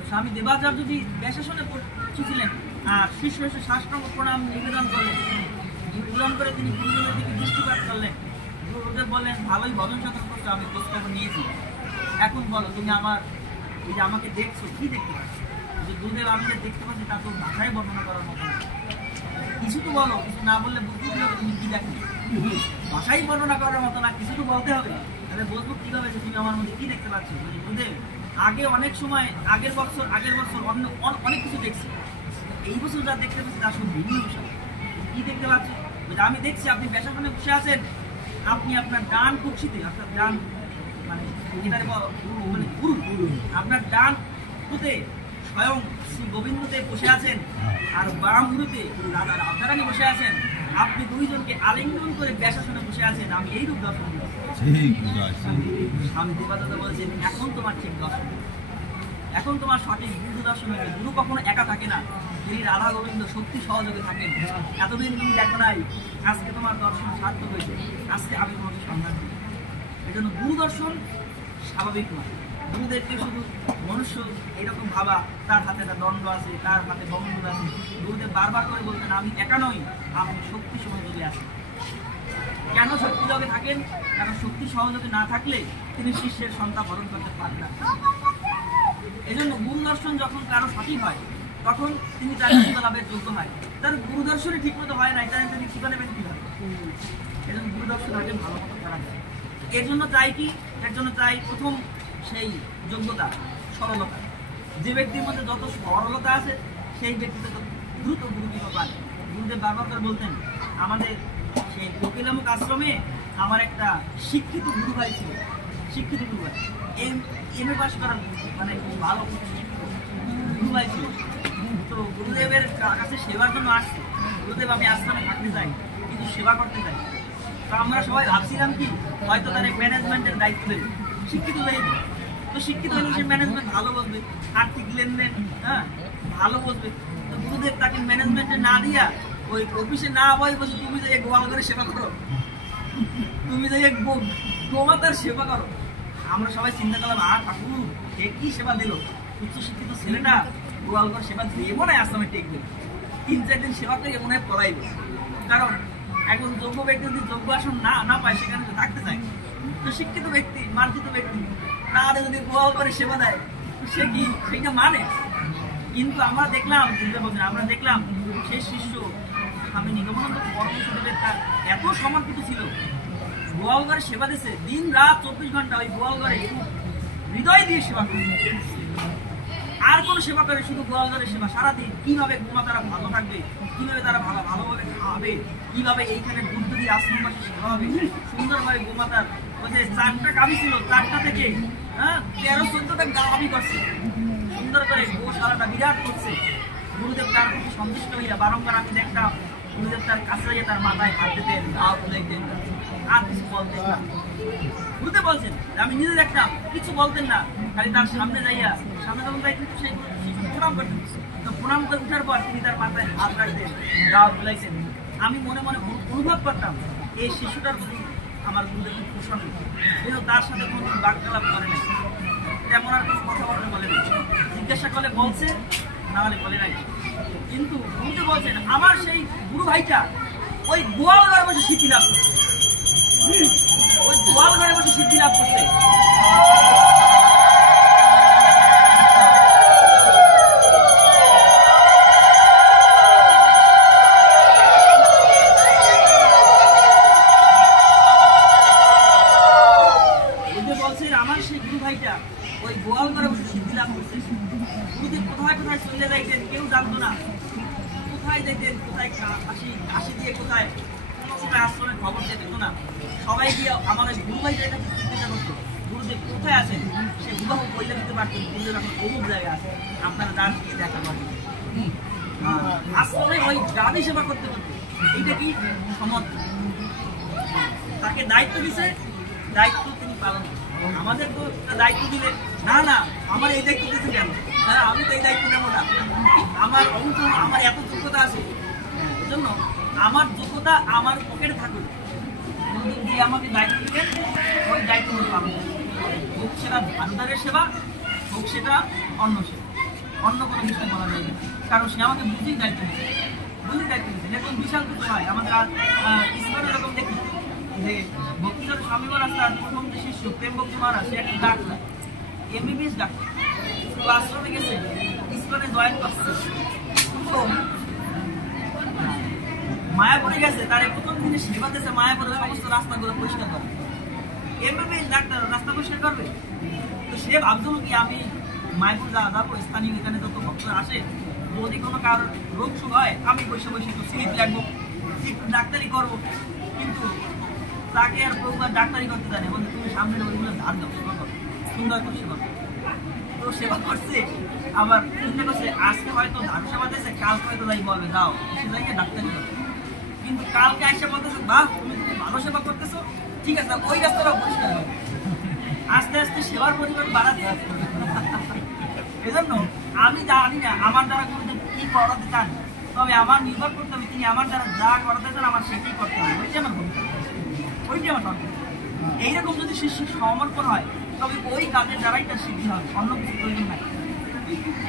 স্বামী দেবাচার্যজি ব্যাসাসনে ছিলেন, আর শিষ্য এসে সাষ্টাঙ্গ প্রণাম নিবেদন করলেন। নিবেদন করে তিনি গুরুদেবের দিকে দৃষ্টিপাত করলেন। গুরুদেব বললেন, ভালোই ভজন সাধন করছো, আমি খোঁজখবর নিয়েছি, এখন বলো তুমি আমার এই যে আমাকে দেখছো, কি দেখতে পাচ্ছ? যে গুরুদেব আমি যে দেখতে পাচ্ছি তা তো ভাষায় বর্ণনা করার মতো, কিছু তো বলো, কিছু না বললে বুঝতে হবে তুমি কি দেখো, ভাষাই বর্ণনা করার মতো না, কিছু তো বলতে হবে, তাহলে বলবো কিভাবে যে তুমি আমার মধ্যে কি দেখতে পাচ্ছ? গুরুদেব আগে অনেক সময় আগের বছর অনেক কিছু দেখছি, এই বছর যা দেখতে পাচ্ছি তার সব ভিন্ন বিষয়। কি দেখতে পাচ্ছি? আমি দেখছি আপনি ব্যাসাসনে বসে আছেন, আপনি আপনার ডান কক্ষিতে, অর্থাৎ ডান মানে এটারে মানে গুরু, আপনার ডান গুরুতে স্বয়ং শ্রী গোবিন্দদেব বসে আছেন, আর বাম গুরুতে রাধা রাধারানী বসে আছেন। আপনি দুইজনকে আলিঙ্গন করে ব্যাসাসনে বসে আছেন। আমি এই রূপ দর্শন করি। স্বামী দেবাদত্ত বলছেন, এখন তোমার ঠিক দর্শন, এখন তোমার সঠিক গুরু দর্শন হয়েছে। গুরু কখনো একা থাকে না, তিনি রাধা গোবিন্দ শক্তি সহযোগে থাকেন। এতদিন তুমি দেখো নাই, আজকে তোমার দর্শন সার্থক হয়েছে, আজকে আমি তোমাকে সন্ধান করি। এই জন্য গুরু দর্শন স্বাভাবিক নয়। গুরুদেবকে শুধু মনুষ্য এইরকম ভাবা, তার হাতে একটা দণ্ড আছে, তার হাতে বন্ধন আছে। গুরুদেব বারবার করে বলতেন, আমি একা নই, আপনি শক্তি সহযোগে আছেন। কেন শক্তি যোগে থাকেন? কারণ শক্তি সহযোগে না থাকলে তিনি শিষ্যের সন্তান বরণ করতে পারেন না। এই জন্য গুরু দর্শন যখন কারো সঠিক হয়, তখন তিনি তার কৃপা লাভের যোগ্য হয়। তার গুরু দর্শনই ঠিক মতো হয় নাই, তাই তিনি কৃপা নেবেন কিভাবে? এই জন্য গুরু দর্শন আগে ভালো মতো করা যায়। এর জন্য চাই কি? এর জন্য চাই প্রথম সেই যোগ্যতা, সরলতা। যে ব্যক্তির মধ্যে যত সরলতা আছে, সেই ব্যক্তি তত দ্রুত গুরু কৃপা পায়। গুরুদেব বারবার করে বলতেন, আমাদের সেই কোকিলামুখ আশ্রমে আমার একটা শিক্ষিত গুরু ভাই ছিল, শিক্ষিত গুরু ভাই, এমএ পাস করা মানে ভালো গুরু ভাই ছিল। তো গুরুদেবের কাছে সেবার জন্য আসছে। গুরুদেব, আমি আশ্রমে থাকতে চাই, কিন্তু সেবা করতে চাই। তো আমরা সবাই ভাবছিলাম কি, হয়তো তার ম্যানেজমেন্টের দায়িত্ব দেবে, শিক্ষিত হয়ে যাবে। তো শিক্ষিত হলে সে ম্যানেজমেন্ট ভালো বলবে, আর্থিক লেনদেন হ্যাঁ ভালো বলবে। তো গুরুদেব তাকে ম্যানেজমেন্টে না দিয়া ওই অফিসে না বই বলছে, তুমি যে গোয়াল করে সেবা করো, তুমি যে গোমাতার সেবা করো। আমরা সবাই চিন্তা করলাম, আর ঠাকুর এ কি সেবা দিল, উচ্চশিক্ষিত ছেলেটা গোয়াল করে সেবা দিয়ে মনে হয় আশ্রমে টেকবে, 3-4 দিন সেবা করে মনে হয় পড়াইবে। কারণ একজন যোগ্য ব্যক্তি যদি যোগ্য আসন না পায়, সেখানে তো থাকতে চায়। তো শিক্ষিত ব্যক্তি, মার্জিত ব্যক্তি তার যদি গোয়াল করে সেবা দেয়, সে কি সেইটা মানে? কিন্তু আমরা দেখলাম, আমরা দেখলাম সেই শিষ্য স্বামী নিগমানন্দ পরমহংসদেবের তার এত সমর্পিত ছিল, গোয়াল ঘরে সেবা দিচ্ছে দিন রাত 24 ঘন্টা। ওই গোয়াল ঘরে হৃদয় দিয়ে সেবা করে, আর কোনো সেবা করে, শুধু গোয়াল ঘরে সেবা সারাদিন। কিভাবে গোমাতারা ভালো থাকবে, কিভাবে তারা ভালোভাবে খাওয়াবে, কিভাবে এইখানে দুধ দিয়ে আশ্রমবাসী সেবা হবে সুন্দরভাবে। গোমাতার ওই যে 4টা গাভী ছিল, 4টা থেকে 13-14টা গাভী করছে, সুন্দর করে গোশালাটা বিরাট করছে। গুরুদেব তার প্রতি সন্তুষ্ট হইয়া বারংবার আমি দেখতাম, গুরুদেব তার কাছে গিয়ে তার মাথায় হাত দিতেন, গা বুলাইতেন, আর কিছু বলতেন না। গুরুদেব বলছেন, আমি নিজে দেখতাম কিছু বলতেন না, খালি তার সামনে যাইয়া, সামনে যখন যাই কিন্তু সেই প্রণাম করতেন। তো প্রণাম করে উঠার পর তিনি তার মাথায় হাত রাখতেন, গা বুলাইতেন। আমি মনে মনে অনুভব করতাম, এই শিশুটার প্রতি আমার গুরুদেব খুব প্রসন্ন, কিন্তু তার সাথে কোনোদিন বাক্যালাপ করে নাই, তেমন আর কিছু কথাবার্তা বলে নাই। জিজ্ঞাসা করলে বলছে, না হলে বলে নাই। কিন্তু গুরুদেব বলছেন, আমার সেই গুরু ভাইটা ওই গোয়াল ঘরে বসে সিদ্ধি লাভ করছে, ওই গোয়াল ঘরে বসে সিদ্ধি লাভ করছে। আমার সেই গুরু ভাইটা ওই গোয়াল ঘরে বসে সিদ্ধি লাভ করছে। গুরুদেব কোথায় কোথায় চলে যাইতেন কেউ জানতো না, কোথায় যাইতেন, কোথায় কাশি দিয়ে কোথায়, কোনো সময় আশ্রমের খবর দিয়ে দিত না। সবাই গিয়ে আমার ওই গুরু ভাইটার কাছে জিজ্ঞাসা করতো, গুরুদেব কোথায় আছেন? সে হুবাহু বইলে দিতে পারতেন, গুরুদেব এখন অমুক জায়গায় আছে, আপনারা ডান গিয়ে দেখা করেন। আশ্রমে ওই গাভী সেবা করতে করতে, এইটা কি সমর্থন। তাকে দায়িত্ব দিছে, দায়িত্ব তিনি পালন করেন। আমাদের তো দায়িত্ব দিলে, না না আমার এই দায়িত্ব দিতে কেন, হ্যাঁ আমি তো এই দায়িত্ব নেবো না, আমার আমার এত যোগ্যতা আছে। এই জন্য আমার যোগ্যতা আমার পকেটে থাকুক, যে আমাকে দায়িত্ব দিলেন ওই দায়িত্ব পালন করবে। হোক সেটা ভারতের সেবা, হোক সেটা অন্য সেবা, অন্য কোনো বিষয় বলা যায় না। কারণ সে আমাকে বুঝেই দায়িত্ব দিচ্ছে, এরকম বিশাল কিছু হয়। আমাদের ইসলাম এরকম দেখি যে ভক্তিচরণ স্বামী মহারাজ তার প্রথম যে শিষ্য প্রেম ভক্তি মহারাজ, সে একটা ডাক্তার, MBBS ডাক্তার, আশ্রমে গেছে, ইসলামে জয়েন করছে। তো মায়াপুরে গেছে, তার প্রথম দিনে সেবা দিয়েছে, মায়াপুরের সমস্ত রাস্তাগুলো পরিষ্কার করে। MBBS ডাক্তার রাস্তা পরিষ্কার করবে? তো সে ভাবছিল কি, আমি মায়াপুর যাবো, স্থানীয় এখানে যত ভক্তরা আসে, যদি কোনো কারোর রোগ সুখ হয়, আমি বসে বসে একটু স্লিপ লাগবো, একটু ডাক্তারি করবো। কিন্তু তাকে আর প্রভু আর ডাক্তারি করতে জানে, বলতে তুমি সামনের ওইগুলো ধার দাও, সেবা করো, সুন্দর করে সেবা করো। তো সেবা করছে, আবার চিন্তা করছে আজকে হয়তো ধান সেবা দিয়েছে, কালকে হয়তো যাই বলবে যাও সে জায়গায় ডাক্তারি করো। কিন্তু কালকে এসে বলতেছে বাহ তুমি খুব ভালো সেবা করতেছো, ঠিক আছে ওই রাস্তাটাও পরিষ্কার হবে। আস্তে আস্তে সেবার পরিমাণ বাড়াতে এজন্য আমি জানি না আমার দ্বারা কোনো কি করাতে চান, তবে আমার নির্ভর করতে হবে তিনি আমার দ্বারা যা করাতে চান আমার সেটাই করতে হবে, ওইটা আমার ভূমিকা, ওইটাই আমার সন্তান। এইরকম যদি শিষ্যের সমর্পণ হয় তবে ওই কাজের দ্বারাই তার সিদ্ধি হবে, অন্য কিছু প্রয়োজন নাই।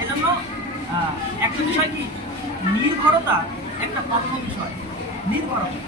এজন্য একটা বিষয় কি, নির্ভরতা একটা অন্য বিষয়, নির্ভরতা